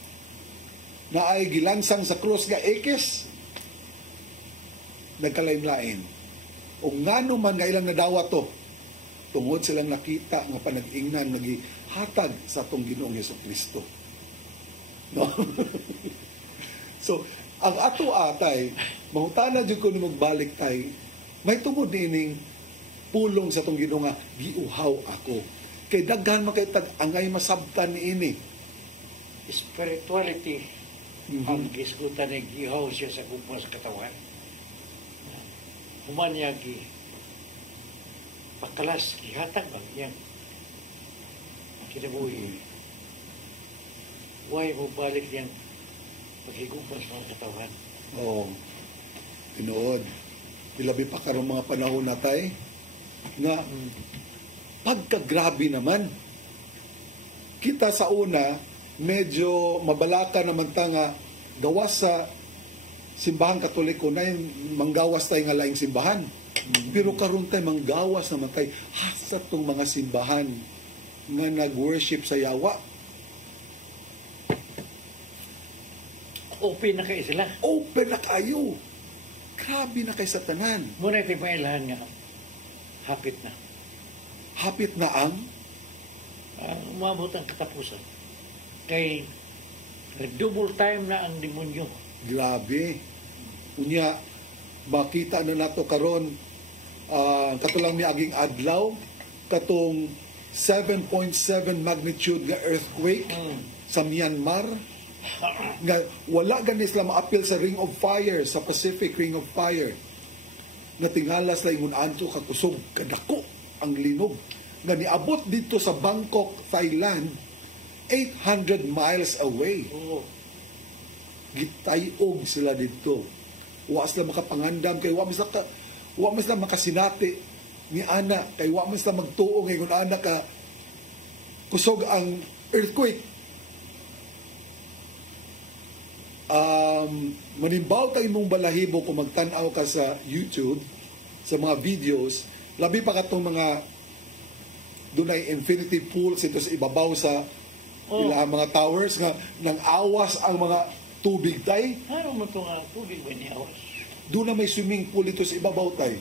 na ay gilansang sa krus nga ekes, nagkalain-lain. O ngano man nga ilang nadawat to, tungod silang nakita nga panag-ingnan nagihatag sa atong Ginoong Jesucristo. No? So, ang ato atay, mahutana jud ko ni magbalik tay, may tungod niining pulong sa atong Ginoo nga giuhaw ako. Kay daghan makitag angay masabtan niini. Spirituality ang gisgutan ni gihaw siya sa gugma sa katawan. Human niya pagkalas, gihatag ba yan? Kinabuhi. Huwag mo balik yan paghigugmas sa katawan. Oo. Tinood. Ilabi pa karong mga panahon na tayo nga pagkagrabe naman. Kita sa una, medyo mabalaka naman ta nga gawas sa simbahan Katoliko na yung manggawas tayo nga laing simbahan. Pero karon tayo manggawas naman tayo hasa tong mga simbahan nga nag-worship sa yawa. Open na kayo sila. Open na kayo. Grabe na kayo sa tanan. Muna ito mailahan nga. Hapit na. Hapit na ang? Umabot ang katapusan. Kay double time na ang demonyo. Grabe. Unya, makita na nato karon katulang ni aging adlaw, katong 7.7 magnitude nga earthquake sa Myanmar. Nga wala gani sila ma-appeal sa Ring of Fire, sa Pacific Ring of Fire. Na tingalas na ingon anto kakusog, kadako ang linog. Nga niabot dito sa Bangkok, Thailand, 800 miles away. Gitayog sila dito. Wa sila makapangandam kay wa sila makasinati ni ana kay wa sila magtuo ngayon ana ka kusog ang earthquake. Manimbaw tayo mong balahibo kung magtanaw ka sa YouTube sa mga videos, labi pa katong mga dunay infinity pools ito sa ibabaw sa mga towers nga nang awas ang mga tubig tay. Ano mo ito nga tubig ba niya awas? Doon na may swimming pool ito sa ibabaw tay.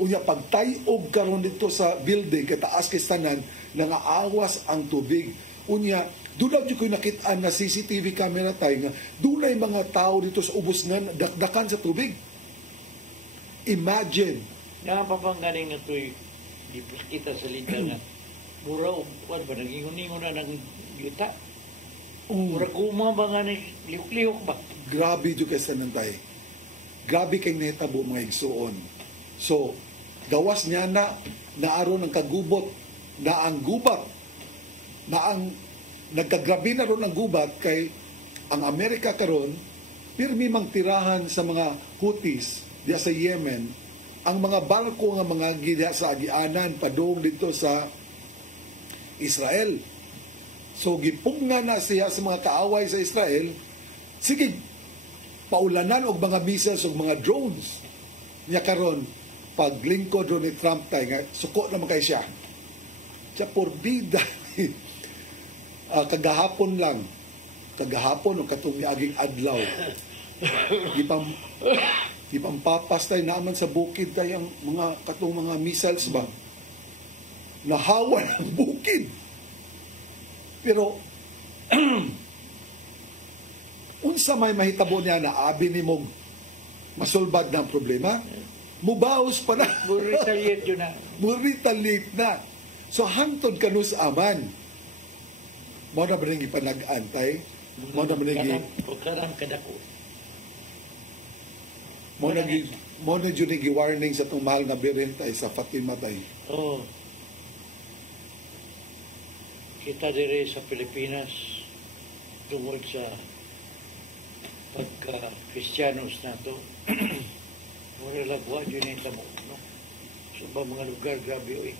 Unya pagtayog karon dito sa building kay taas kay tanan nangaawas ang tubig. Unya dunay ko nakit-an na CCTV camera tayo nga dunay mga tao dito sa ubos nga dakdakan sa tubig. Imagine. Napapanggaling na ito'y kita sa lita nga mura o kuwan ba, nag-ingon-ingon na ng yuta. Mura kuma ba nga ni lihok-lihok ba? Grabe dito kay sanantay. Grabe kay nahitabo mga igsuon. So, gawas niya na naaron ang kagubot na ang gubat na ang nagkagrabe na ron ang gubat kay ang Amerika karon pirmi mang tirahan sa mga Houthis diya sa Yemen ang mga barko nga mga gidya sa agianan padung dito sa Israel. So gipunga na siya sa mga kaaway sa Israel, sige paulanan og mga missiles og mga drones. Nya karon paglingkod ron ni Trump tay nga suko na kay siya. Siya porbida. Kagahapon o katong niaging adlaw. Ipampapas tayo naman sa bukid tayo ang mga katong mga missiles ba. Nahawan ang bukid. Pero unsa may mahitabo niya na abi ni mong masulbad na ang problema, mubaos pa na. Retaliate yun na. Retaliate na. So hangtod kanus aman. Mao na ba rin ipanag-antay? Mao na ba rin Karang kadako. Mao na dyan warning sa itong mahal nga birintay sa Fatima tay. Oo. Kita dire sa Pilipinas tungkol sa pagka-Kristiyanos na ito. Mura lagwa dyan yung tamo. No? So ba mga lugar, grabe oy.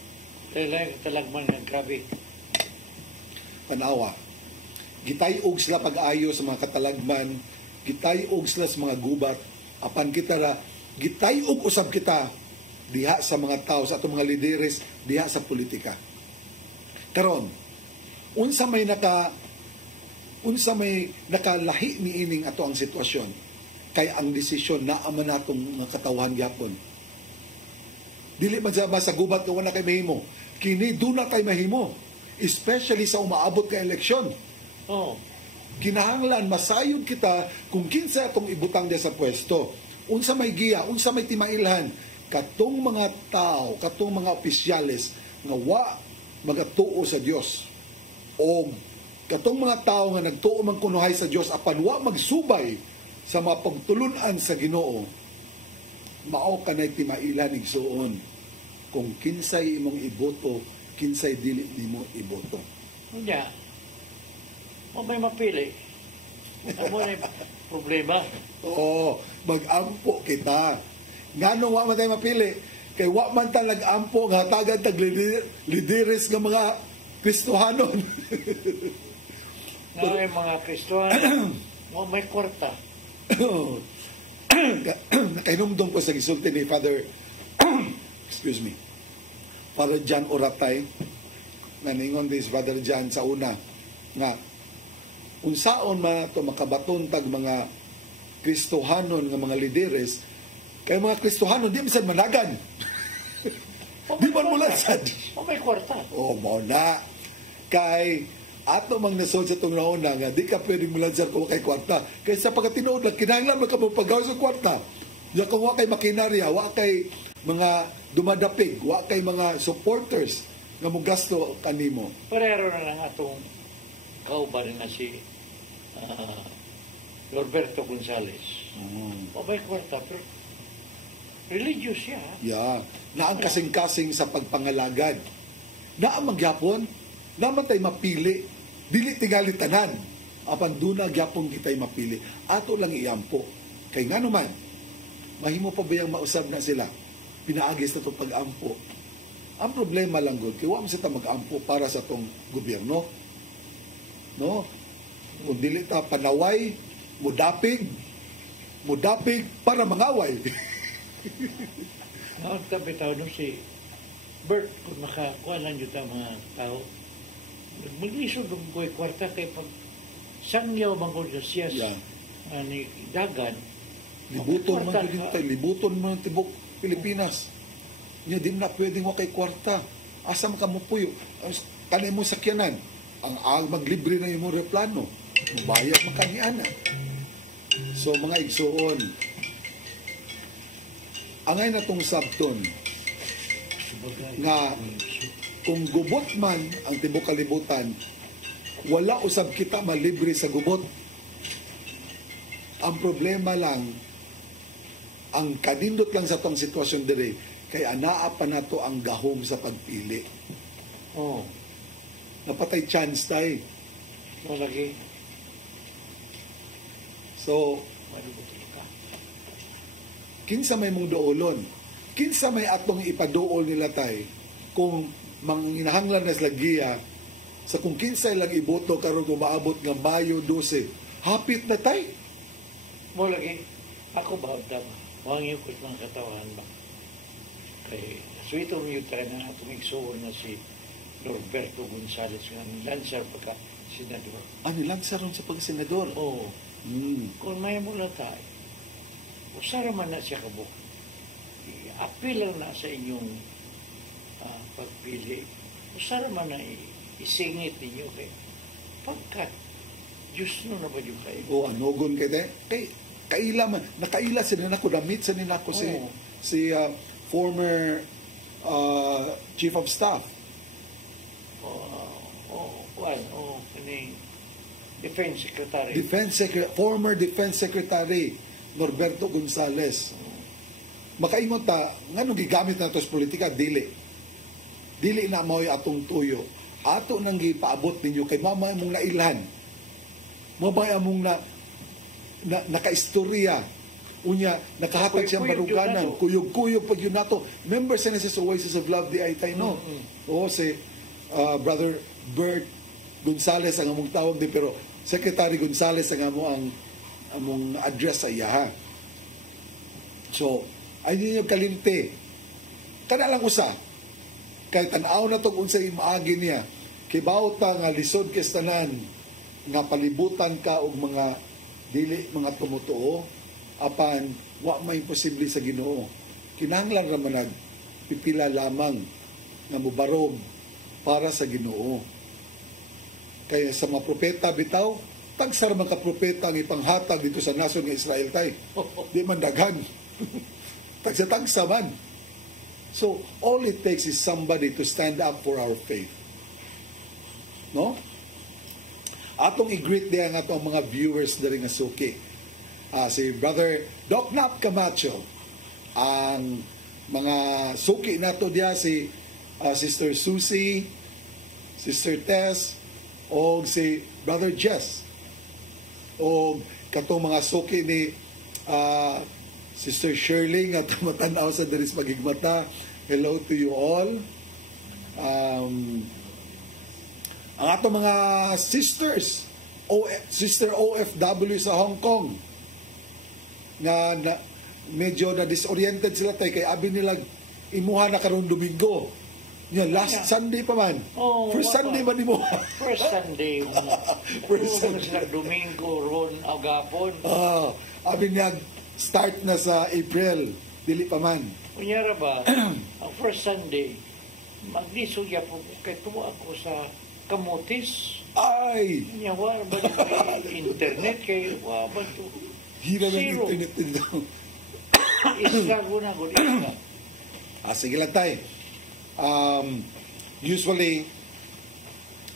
Talagman nga grabe. Panawa. Gitayog sila pag-ayo sa mga katalagman, gitayog sila sa mga gubat, apan kita ra gitayog usab kita diha sa mga tao, sa atong mga lideres, diha sa politika. Karon, unsa may nakalahi ni ining ato ang sitwasyon kay ang desisyon na ama natong mga katawhan gyapon. Dili man sa gubat nga wala kay mahimo. Kini duna kay mahimo, especially sa umaabot ka eleksyon. Oh. Kinahanglan masayod kita kung kinsa atong ibutang dia sa pwesto. Unsa may giya, unsa may timailhan katong mga tao, katong mga opisyales nga wa magatuo sa Dios. O katong mga tao nga nagtuo man kunuhay sa Dios apan wa magsubay sa mga pagtulunan sa Ginoo. Mao kanay timailan igsuon kung kinsay imong iboto, kinsay dili nimo iboto. Unya, may mapili. Amo na problema. Oo, mag-ampo kita. Ngano wa man tayo mapili? Kay wa man ta nag-ampo nga hatagan tag lideres nga mga Kristohanon. Nga may mga Kristohanon, may kwarta. Nakainumdum ko sa gisulti ni Father excuse me, Father John Oratay. Naningon din si Father John sa una nga unsaon man ito makabaton tag mga Kristohanon nga mga lideres kay mga Kristohanon di man managan. Di man mulansad. May kwarta. Mao na kay ato mang nasod sa itong nauna nga di ka pwedeng mulansad kung kay kwarta. Kaya sa pagkatinood lang, kinahanglan mo ka magpagawa sa kwarta. Diya kung wa kay makinarya, wa kay mga dumadapig, wa kay mga supporters nga mo gasto kanimo. Parero na lang atong kauban na si Norberto Gonzales. May kwarta, pero religious siya. Yeah. Na ang kasing-kasing sa pagpangalagad. Na ang magyapon, naman tayo mapili. Dili tingali tanan. Apan duna gyapon kitay mapili. Ato lang iampo. Kay nga naman, mahimo pa ba yung mausab na sila? Pinaagis na itong pag-ampo. Ang problema lang gud kay wa man sita mag-ampo para sa tong gobyerno. No? Kung dili ta panaway, mudapig para mangaway. Nakagtabitaw no si Bert, kung nakakuha lang yun ang mga tao, mag-isod ng ko'y kwarta kay pag sangyaw bangkod sa siyas ni Dagan, libuton man tibok Pilipinas. Nya di na pwedeng wa kay kwarta. Asa man ka mo puyo? Kanay mo sakyanan. Ang maglibre na yung replano. Bayad man kaniana. So mga igsoon, angay na tong sabton nga kung gubot man ang tibuok kalibutan, wala usab kita malibre sa gubot. Ang problema lang, ang kanindot lang sa tong sitwasyon dire, kay anaa pa nato ang gahom sa pagpili. Oh, Napatay chance tayo. malagi. So, kinsa may mong doolon, kinsa may atong ipaduol nila tay, kung manginahanglan na sila giya, sa kung kinsa lang iboto karon kung maabot nga Mayo 12, hapit na tay. Malagi. Ako ba, tama. Mangyo ko mga katawan ba? Kay, suwito mo yung tayo na atong igsoon na si Norberto Gonzales nga lancer pagka senador. Ano lang sa ron sa pagsenador? Oo. Kung may mula tayo, usara man na siya kabuk. Apil lang na sa inyong pagpili. Usara man na isingit ninyo kay pagkat Diyos no na ba yung kayo? O anogon kay tay? Kay kaila man, nakaila sila na ko, damit sa nila ko si former Chief of Staff. Former Defense Secretary Norberto Gonzales. Makaingon ta, nga nung gigamit na ito sa politika, dili na mo'y atong tuyo. Ato nang gipaabot ninyo, kay mamay mong nailhan. Mamay mong nakaistorya. Unya, nakahatag siyang baruganan. Kuyog-kuyog pag yun nato. Members na sa Oasis of Love, di ay tayo, no? Oo, si Brother Bert Gonzales ang among tawag di, pero Secretary Gonzales ang among address sa iya, ha? So, ay ninyo kalimte. Kana lang usa. Kay tanaw na itong unsay maagi niya. Kibaw ta nga lisod kestanan nga palibutan ka og mga dili mga tumutuo apan wa may posible sa Ginoo. Kinahanglan ra man pipila lamang nga mubarog para sa Ginoo. Kaya sa mga propeta bitaw, tagsar man ka propeta ang ipanghatag dito sa nasyon nga Israel tay. Di man daghan. Tagsa man. So, all it takes is somebody to stand up for our faith. No? Atong i-greet diyan nga itong mga viewers dari nga suki. Si Brother Doc Nap Camacho. Ang mga suki nato diya si Sister Susie, Sister Tess, o si Brother Jess. O katong mga suki ni Sister Shirley nga matanaw sa daris pagigmata. Hello to you all. Ang ato mga sisters, Sister OFW sa Hong Kong, na medyo na disoriented sila tayo kay abi nila imuha na karon Domingo. Last Sunday pa man. First Sunday man imuha. First Sunday. First Sunday. Domingo ron agapon. Abi niya start na sa April, dili pa man. Kunyara ba, ang first Sunday, magdisugya po, kay tuwa ako sa Kamutis. Ay! Kunyara ba yung internet, kay waba ito. Hira ng internet nito. Isa ko na ko dito. Sige lang tayo. Usually,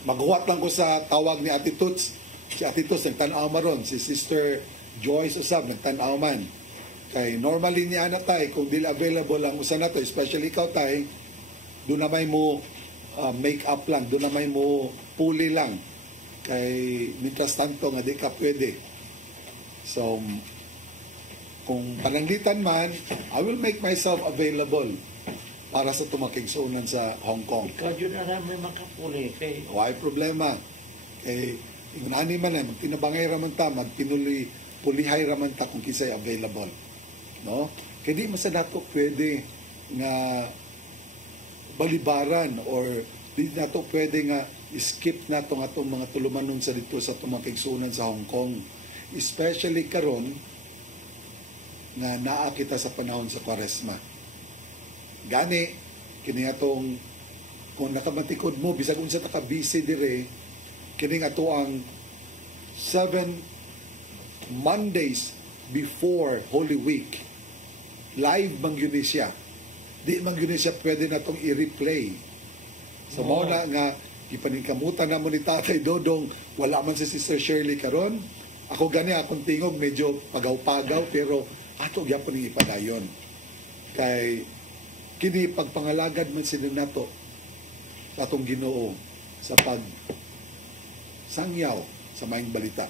maghuwat lang ko sa tawag ni Ate Toots. Si Ate Toots, nagtanaw maron. Si Sister Joyce Usab, nagtanaw man. Kay normally ni ana tay, kung dili available ang usa na to, especially ikaw tay, doon na may mo make up lang, doon na may mo puli lang. Kay mientras tanto nga di ka pwede. So, kung pananglitan man, I will make myself available para sa tumakigsunan sa Hong Kong. Ikaw yun na namin makapuli. Why problema? Kay, ingunani man na, magtinabangay raman ta, magpinuli, pulihay raman ta kung kisay available. No? Kaya di masa nato pwede nga balibaran or di nato pwede nga skip nato nga itong mga tulumanon sa dito sa tumakigsunan sa Hong Kong. Especially karon nga naa kita sa panahon sa Kwaresma. Gani, kini atong, kung nakamatikod mo, bisag unsa ta ka busy dire, kini ato ang 7 Mondays before Holy Week. Live man yun siya. Di man yun siya pwede na itong i-replay. So, mo na nga, ipaningkamutan na mo ni Tatay Dodong, wala man si Sister Shirley karon. Ako gani, akong tingog, medyo pagaw-pagaw, pero ato gyapon ning ipadayon. Kay, kini pagpangalagad man sila nato sa atong Ginoo sa pag sangyaw sa maayong balita.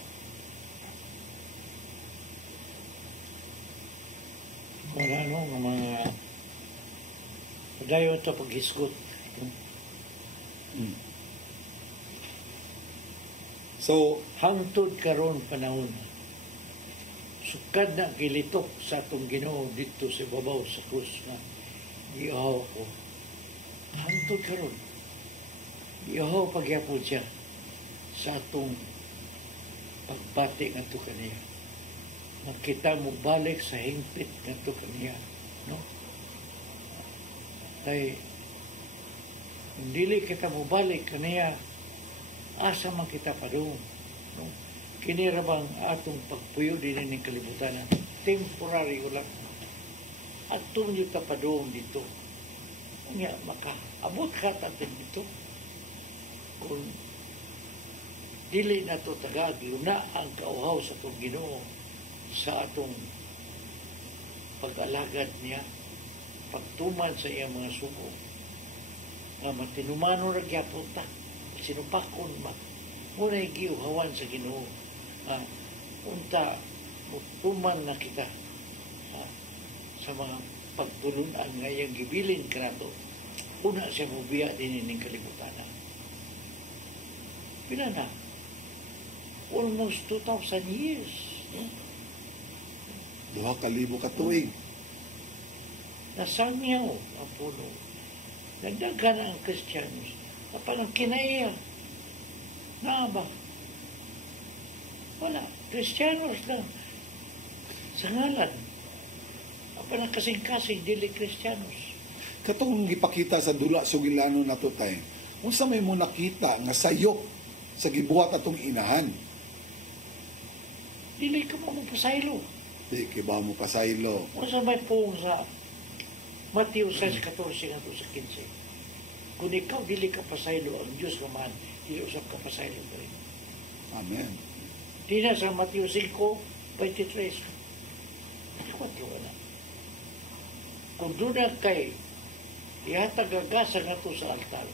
Wala ng mga padayon ito paghisgot. So, hangtod karon panahon, sukad na gilitok sa atong Ginoo dito sa babaw sa krus na giahaw ko. Hangtod karon, giahaw pagyapon siya sa atong pagbati nga ito kaniya. Magkita mo balik sa hingpit nga ito kaniya. No? Kaya, dili kita mo balik kaniya, asa man kita pa doon. No? Kinirabang atong pagpuyo din ng kalibutan na temporary ko lang. At tunyo ta pa doon dito. Kanya, makaabot ka tatin dito. Kung dili na to tagad, luna ang kauhaw sa itong Ginoo sa atong pag-alagad niya, pagtuman sa iyang mga suko. Nga matinumano na gyapon ta, sinupakon ba, muna giuhawan sa Ginoo. Unta, mutuman na kita sa mga pagtulunan ngayang gibilin ka na to. Una siya mubiya din ng kalibutan. Pila na? Almost 2,000 years. Duha ka libo ka tuig. Nasangyaw ang puno. Nagdagan ang Kristiyanos. Parang kinaiya. Naaba. Wala. Kristiyanos lang. Sa ngalan. Parang kasing-kasing dili Kristiyanos. Katong gipakita sa dula sugilano nato tay. Unsa may mo nakita nga sayop sa gibuhat atong inahan. Dili ka mo pasaylo. Di ba mo pasaylo? Unsa may pong sa Mateo 6:14 hangtod sa 15. Kung ikaw dili ka pasaylo, ang Diyos naman, dili usap ka pasaylo pa rin. Amen. Di na sa Mateo 5:23. 4 na. Kung doon na kay ihatag agasa nga to sa altar,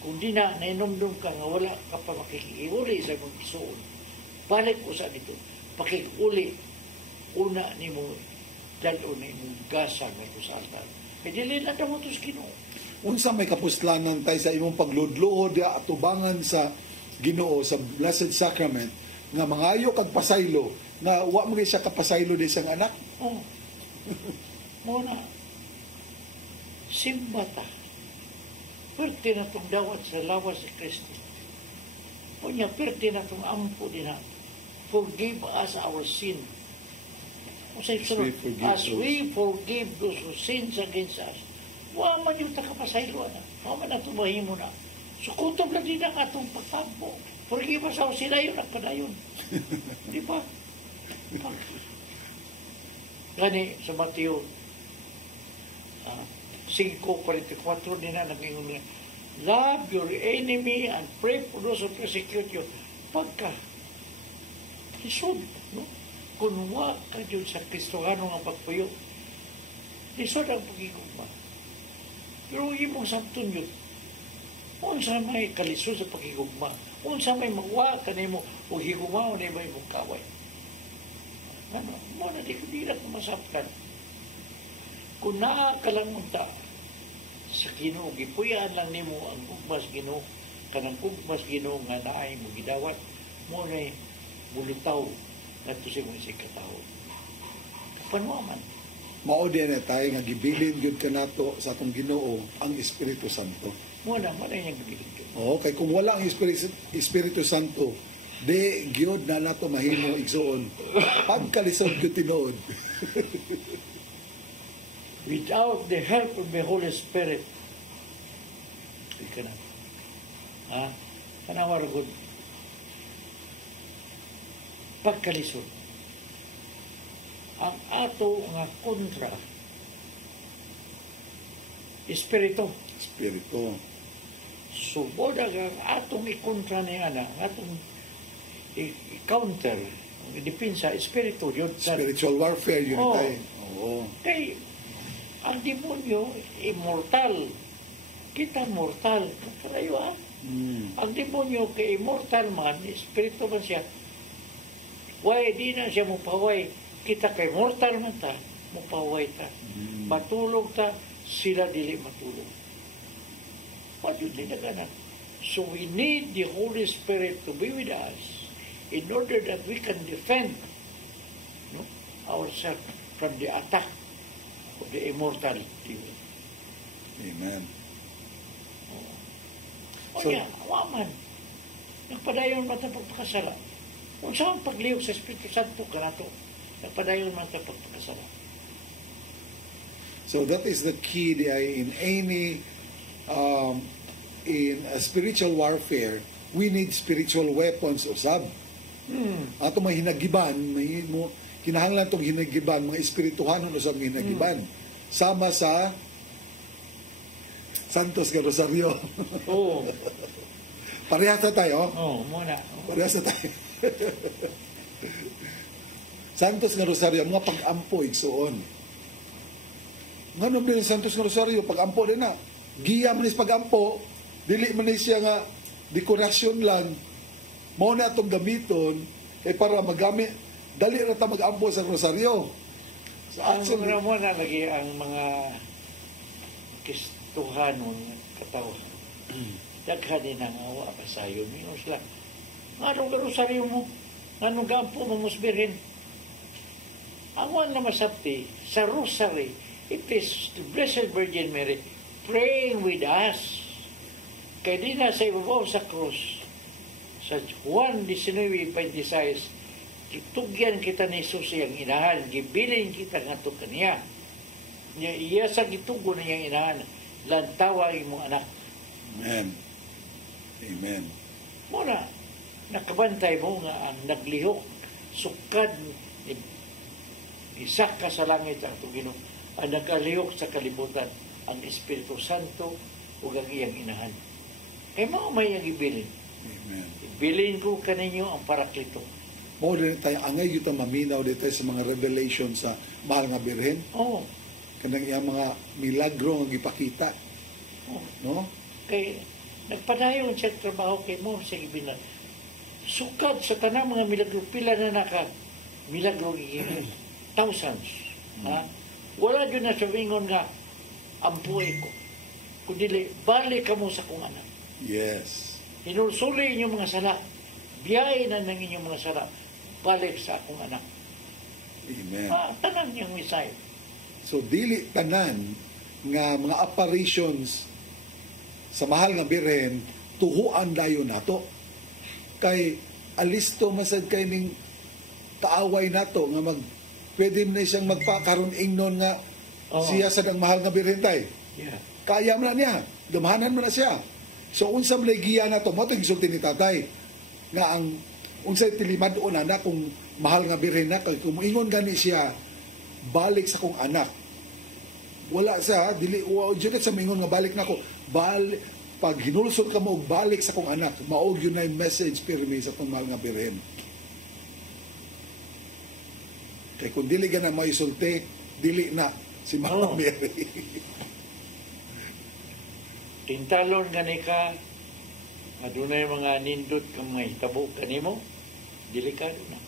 kung di na nainumdum ka nga wala ka pa makikiuli sa mong isuon, balik ko sa dito, pakikiuli, una ni mo dalo ni mong gasa nga to sa altar. E dili na mo to sa Ginoo. Unsa may kapuslanan tay sa imong pagludluhod ya atubangan sa Ginoo sa Blessed Sacrament nga mangayo kag pasaylo nga wa mo siya kapasaylo di sang anak? Oh. Muna, simba ta. Pwerte na itong dawat sa lawas si Kristo. Punya, pwerte na itong ampo din na. Forgive us our sin. As we forgive those who sins against us. Wa man yung takapasaylo na. Wa man na tumahimo na. Sukutob lang din ang atong pagtampo. Forgive us our sin na yun, nagpadayon. Di ba? Gani sa Mateo 5:44 din na nag-ingon niya, love your enemy and pray for those who persecute you. Pagka lisod, no? Kung wa ka dyan sa Kristohano nga pagpuyo, lisod ang pagigugma. Pero yung mong samtun yun, unsa may kalisod sa pagigugma, unsa may magwa ka na mo, o higugma o na may mong kaway. Ano, mo na di ko dila kumasapkan. Kung naakalang unta sa Ginoo, gipuyaan lang nimo ang gugmas Ginoo, kanang gugmas Ginoo nga naay mo gidawat, mo na bulutaw nato sa mga sikataw. Kapanuaman. Mao din na tayo nga gibilin gyud kanato sa atong Ginoo ang Espiritu Santo. Mo na yung gibilin gyud. Oo, kay kung wala ang Espiritu Santo, di gyud na nato mahimo igsuon. Pagkalisod gyud tinuod. without the help of the Holy Spirit, di ka na. Panawar good. Pagkalisod. Ang ato nga kontra, Espiritu. Espiritu. Subod ang atong ikontra niya na, atong i-counter, i-depensa, Espiritu. Spiritual warfare, yun tayo. Oo. Kay, ang demonyo, immortal. Kita mortal. Kalayo Ang demonyo kay immortal man, Espiritu man siya. Why, di na siya mupaway. Kita kay mortal man ta, mupaway ta. Matulog ta, sila dili matulog. What yun din na. So we need the Holy Spirit to be with us in order that we can defend ourselves from the attack of the immortal demon. Amen. So, awaman. Nagpadayon man ito pagpakasala. Kung saan pagliyog sa Espiritu Santo ka na ito, nagpadayon man ito pagpakasala. So that is the key in any in a spiritual warfare. We need spiritual weapons usab. Ato may hinagiban, kinahanglan itong hinagiban, mga espirituhanon usab hinagiban. Sama sa Santos ka Rosario. Oo. Parehas na tayo. Oo, muna. Parehas na tayo. Santos nga Rosario, mga pag-ampo, igsuon. Nga nung din Santos nga Rosario, pag-ampo din na. Giya man is pag-ampo, dili man siya nga dekorasyon lang, mao na itong gamiton, para magamit, dali na ta mag-ampo sa Rosario. So, actually, ang muna lagi ang mga kistuhanon katawan. Daghan din ang awa pa sa'yo. Minus lang. Anong Rosario mo? Anong gampo mo musbirin? Ang na masapti, sa Rosary, it is the Blessed Virgin Mary praying with us. Kaya di na sa ibabaw sa krus, sa Juan 19:26, kitugyan kita ni Jesus iyang inahan, gibilin kita nga ito kaniya. Iya sa gitugo na iyang inahan, lantawa imong anak. Amen. Amen. Muna, nakabantay mo nga ang naglihok, sukad, isa ka sa langit ang tugino, ang nagalihok sa kalibutan, ang Espiritu Santo o ang iyang inahan. Mo may ang ibilin. Amen. Ibilin ko kaninyo ang Paraklito. Mo din tayo, angay yun maminaw dito sa mga revelation sa Mahal nga Birhen. Oo. Kanang iyang mga milagro nga gipakita. No? Kay nagpadayon siya trabaho kay mo sa ibinan. Sukad sa tanang mga milagro, pila na milagro thousands. Ha? Wala dyan na sabihin nga ampuay ko. Kundi balik ka mo sa kong anak. Yes. Inulsuli inyong mga sala. Biyahe na ng inyong mga sala. Balik sa akong anak. Amen. Tanan niyang misay. So, dili tanan nga mga apparitions sa Mahal nga Birhen, tuhuan dayon nato. Kay alisto masad kay ning kaaway nato nga pwede na siyang magpakaroon ingnon nga siya sa ang Mahal nga Birhen tay. Yeah. Kaya man na niya, dumahanan mo na siya. So unsam lay giya nato, mo to gisulti ni tatay nga ang unsay tilimad o na kung Mahal nga Birhen na kay kung ingon gani siya balik sa kong anak. Wala siya, dili jud sa mingon nga balik nako. Pag hinulsol ka mo balik sa kong anak, maog yun na yung message pirmi sa tong Mahal nga Birhen. Kay kung dili ka na maisulti, dili na si Mama Mary. Tintalon gani ka, adunay mga nindot kang may tabo kanimo, delikado na.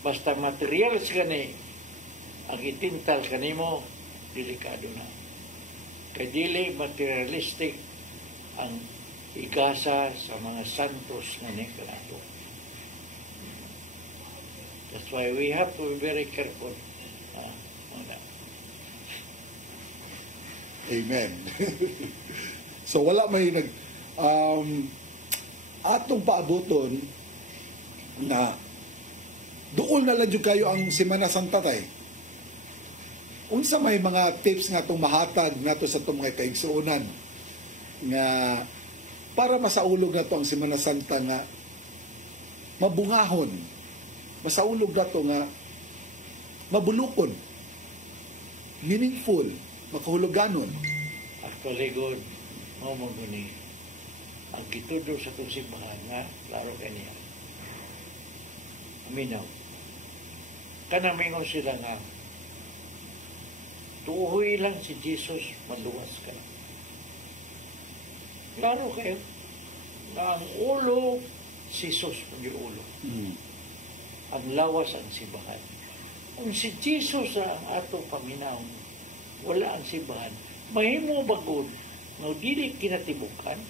Basta materials gani, ang itintal kanimo, delikado na. Kay dili materialistic ang igasa sa mga santos na ni kanato. That's why we have to be very careful. Amen. So wala may atong paabuton na duol na lang kayo ang Semana Santa tay. unsa may mga tips nga itong mahatag nato sa itong mga kaigsuunan nga para masaulog na to ang Semana Santa nga mabungahon, masaulog na to nga mabulukon, meaningful, makahuluganon. Actually, good. Mo ni ang gitudo sa itong simbahan nga, klaro kaniya. Aminaw. Kanamingon sila nga, tuhoy lang si Jesus, maluwas ka. Klaro kayo, na ang ulo, si Jesus ang ulo. Ang lawas ang simbahan. Kung si Jesus ang atong paminaw, wala ang simbahan, mahimo bagod, nga dili kinatibukan,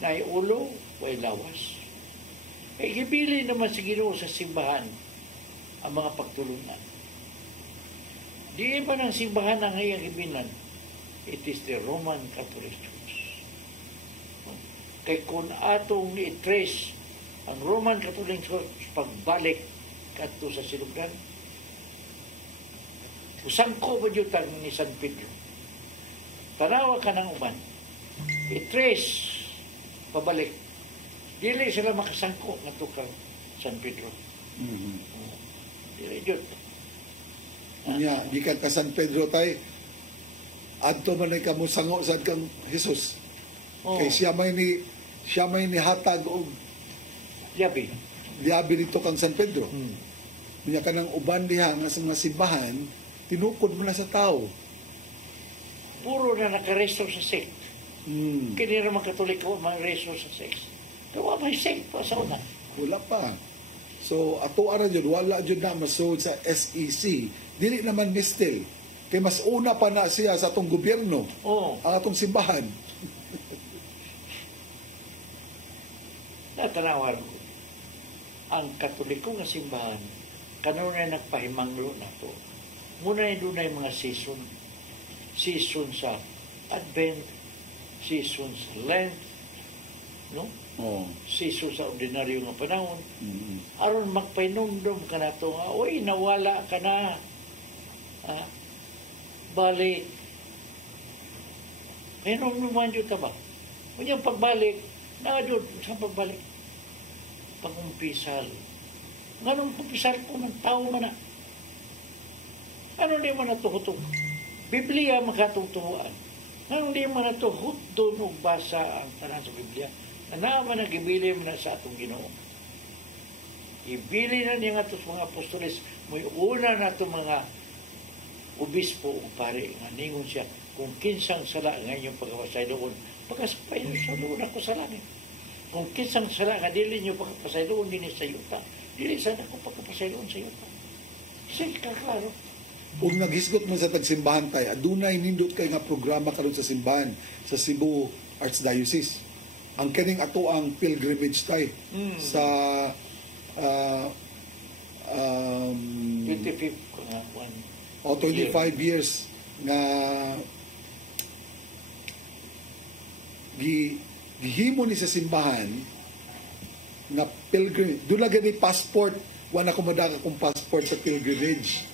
na ay ulo, way lawas. Kaya gibili naman si Ginoo sa simbahan ang mga pagtulungan. Di ba ng simbahan ang iyang ibinan? It is the Roman Catholic Church. Kaya kung atong i-trace ang Roman Catholic Church pagbalik kadto sa silugan, usangko ba yutan ni San Pedro? Tanawa ka ng uban. I-trace pabalik. Dili sila makasangko nga to ka San Pedro. Dili yun. Gikan ka San Pedro tay, adto man ay kamusango sa kang Jesus. Kay siya may ni hatag og liabi dito kang San Pedro. Niya ka ng uban diha nga sa mga simbahan, tinukod mo na sa tao. Puro na nakaresto sa sect. Kini ra mga Katoliko ma-resto sa sect. Kawa may sect pa sa una. Wala pa. So, ato ara jud wala jud na masud sa SEC. Dili naman mistel. Kay mas una pa na siya sa atong gobyerno. Ang atong simbahan. Natanawan ko. Ang Katoliko nga simbahan, kanunay nagpahimanglo na to. Muna dunay mga season. Season sa Advent, season sa Lent, no? Season sa ordinaryo nga panahon. Aron magpainumdum ka na to, uy, nawala ka na. Balik. Inumduman yun ka ba? Kunyang pagbalik, nakadod, saan pagbalik? Pangumpisal. Ganong pumpisal ko ng tao man na. Ano di man natuhutog? Biblia makatutuan. Ano di man natuhut doon o basa ang tanan sa Biblia? Naman ang ibili mo na sa atong Ginoo. Ibili na niya nga ito mga apostoles. May una na ito mga obispo o pare nga ningon siya kung kinsang sala nga inyong pagkapasay doon. Pagkasapay nyo sa doon ako sa langit. Kung kinsang sala nga dili nyo pagkapasay doon din sa yuta. Dili sana ko pagkapasay doon sa yuta. Sige kaklaro. Kung naghisgot mo sa tagsimbahan tayo, adunay nindot kay nga programa karon sa simbahan sa Cebu Archdiocese. Ang kaning ato ang pilgrimage tayo sa 25 years nga gihimo ni sa simbahan nga pilgrim. Doon na gani passport, wala ko madaga kong passport sa pilgrimage.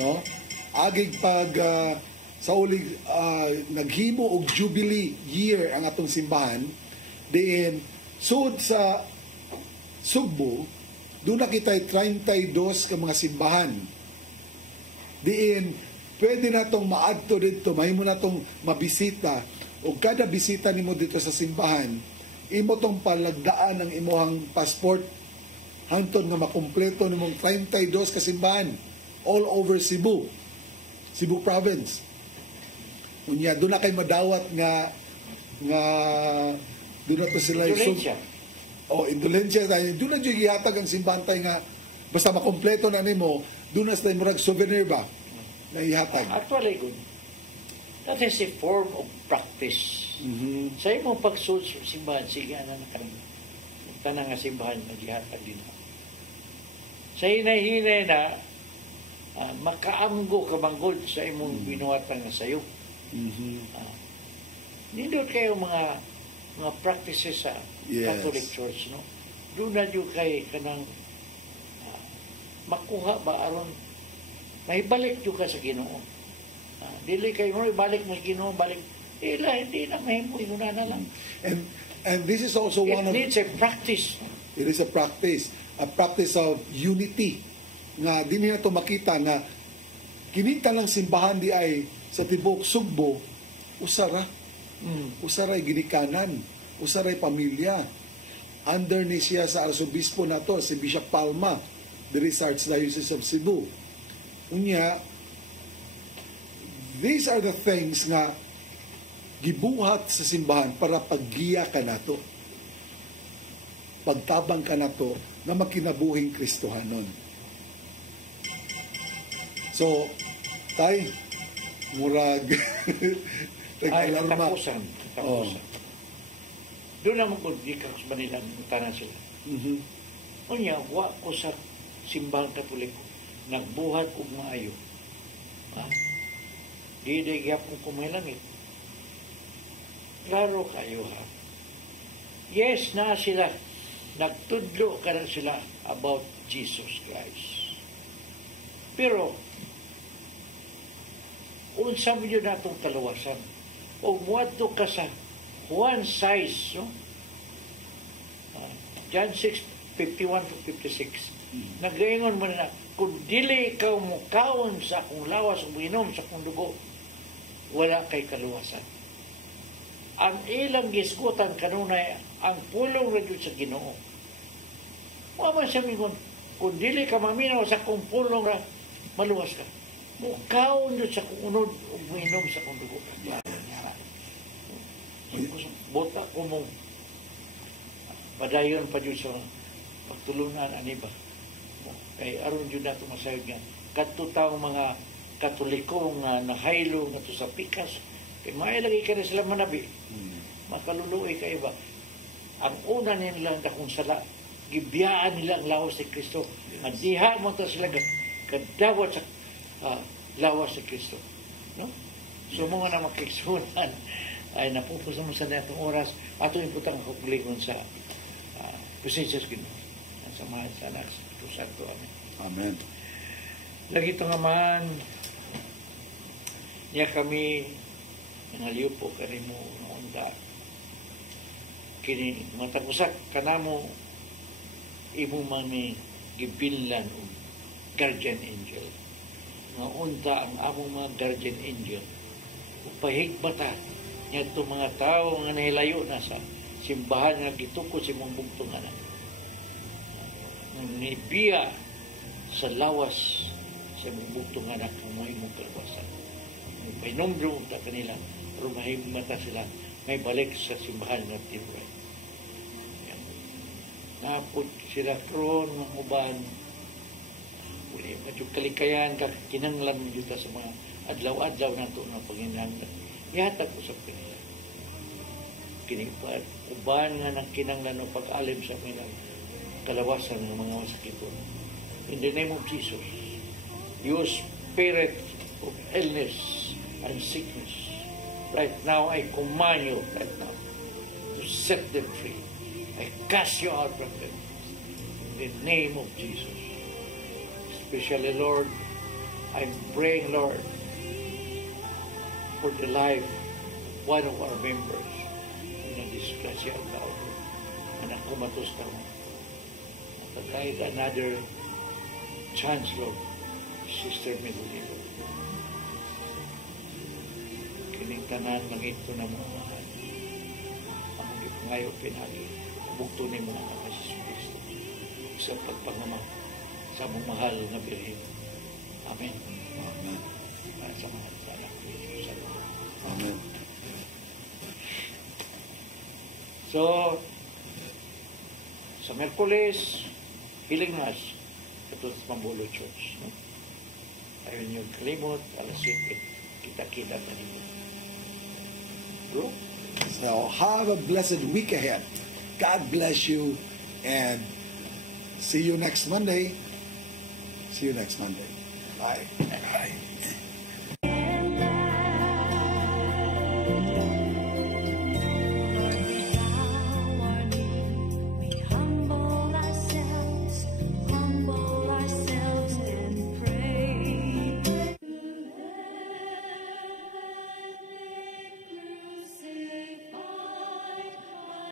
No? Agig pag sa ulig naghimo og jubilee year ang atong simbahan, diin sud sa Sugbo, doon na kita'y 32 ka mga simbahan. Diin, pwede na itong maadto dito, mahimo na itong mabisita, o kada bisita nimo dito sa simbahan, imo tong palagdaan ng imuhang passport, hangtod nga makumpleto nimong 32 ka simbahan, all over Cebu province. Unya, doon na kay madawat nga doon na to sila indulensya tayo. Doon na dyan gihatag ang simbahan tayo nga basta makompleto na nimo, doon na tayo murag souvenir ba na ihatag. Actually, good. That is a form of practice. Sa imong pagsulod sa simbahan, sige na tanang nga simbahan na gihatag din. Sa hinay-hinay na makaamgo kabanggod sa imong binuhatang na sayo. Nindot kayo mga practices sa Catholic Church, no? Doon na yung kay kanang makuha ba aron mahibalik yung ka sa Ginoo. Dili kayo mo, balik mo Ginoo, balik. Hindi na mahimo, yun na lang. And this is also It one of... needs a practice. It is a practice of unity. Nga, di nila ito makita na kinita ng simbahan di ay sa tibok Sugbo, usara. Usaray ginikanan, usaray pamilya. Under ni siya sa arsobispo na to, si Bishop Palma, diri sa Archdiocese of Cebu. Unya, these are the things nga gibuhat sa simbahan para paggiya ka nato. Pagtabang ka nato na makinabuhing Kristohanon. So, tay, murag Tapusan. Doon naman kung di ka sa Manila, tanan sila. Unya, wa ko sa simbang Katoliko, nagbuhat og maayo. Di gyapon ko may langit. Klaro kayo ha. Yes, na sila. Nagtudlo ka na sila about Jesus Christ. Pero, unsa mo yun natong kalawasan? O muadto ka sa one size, no? John 6:51 to 56. Nagaingon mo na, kung dili ikaw mukawon sa akong lawas, uminom sa akong dugo, wala kay kaluwasan. Ang ilang gisgutan kanunay, ang pulong radyo sa Ginoo. Mama siya mingon, kung dili ka maminaw sa akong pulong ra, maluwas ka. Mukawon doon sa akong unod, uminom sa akong dugo. Bota ko mong padayon pa dyan sa pagtulunan aniba. Kay aron dyan nato masayod nga katutang mga Katoliko nga nahaylo nga to sa pikas. Kay mailagay ka na sila manabi. Makaluluoy kayo ba? Ang una nila kung sala, gibiyaan nila ang lawas ni Kristo. Madiha mo ta sila kadawat sa lawas ni Kristo. No? So mga na makiksunan ay napupusan mo sa natong oras ato yung putang kapulingon sa presensya sa Ginoo. Ang samahan sa anak sa Espiritu Santo. Amen. Amen. Lagi ito nga man niya kami nangaliw po kani mo naunda kini matagusak kanamo imo mami gibillan og guardian angel nga unta ang among mga guardian angel upahigbata niya itong mga tao nga nahilayo na sa simbahan nga gitukod si mong bugtong anak nibiya sa lawas sa mong bugtong anak ang mga imong kalawasan painomdro ta kanila pero mahimata sila may balik sa simbahan nga tinuray napod sila tron mga uban uli medyo kalikayan kinanglan mo dito sa mga adlaw-adlaw na ito na panginanglan ihatag ko sa kanila kinipat uban nga nagkinanglan o pag-alim sa kanila kalawasan ng mga masakiton in the name of Jesus you spirit of illness and sickness right now I command you right now to set them free. I cast you out from them in the name of Jesus. Especially Lord, I'm praying Lord for the life of one of our members na disgrasya ang tao na nakumatos ka mo. Pagkait another chance Lord, Sister Medulino. Kining tanan ng ito na mga mahal. Ang ngayon pinagi, bukto ni mga Jesus Cristo sa pagpangamaw sa mong mahal na Birhen. Amen. Amen. Para sa mga anak ni Jesus. Amen. So, sa Merkules, Healing Mass, ito sa Pambulo Church. No? Ayun yung kalimot, alas 7, kita-kita na nito. Bro? So have a blessed week ahead. God bless you and see you next Monday. See you next Monday. Bye. Bye.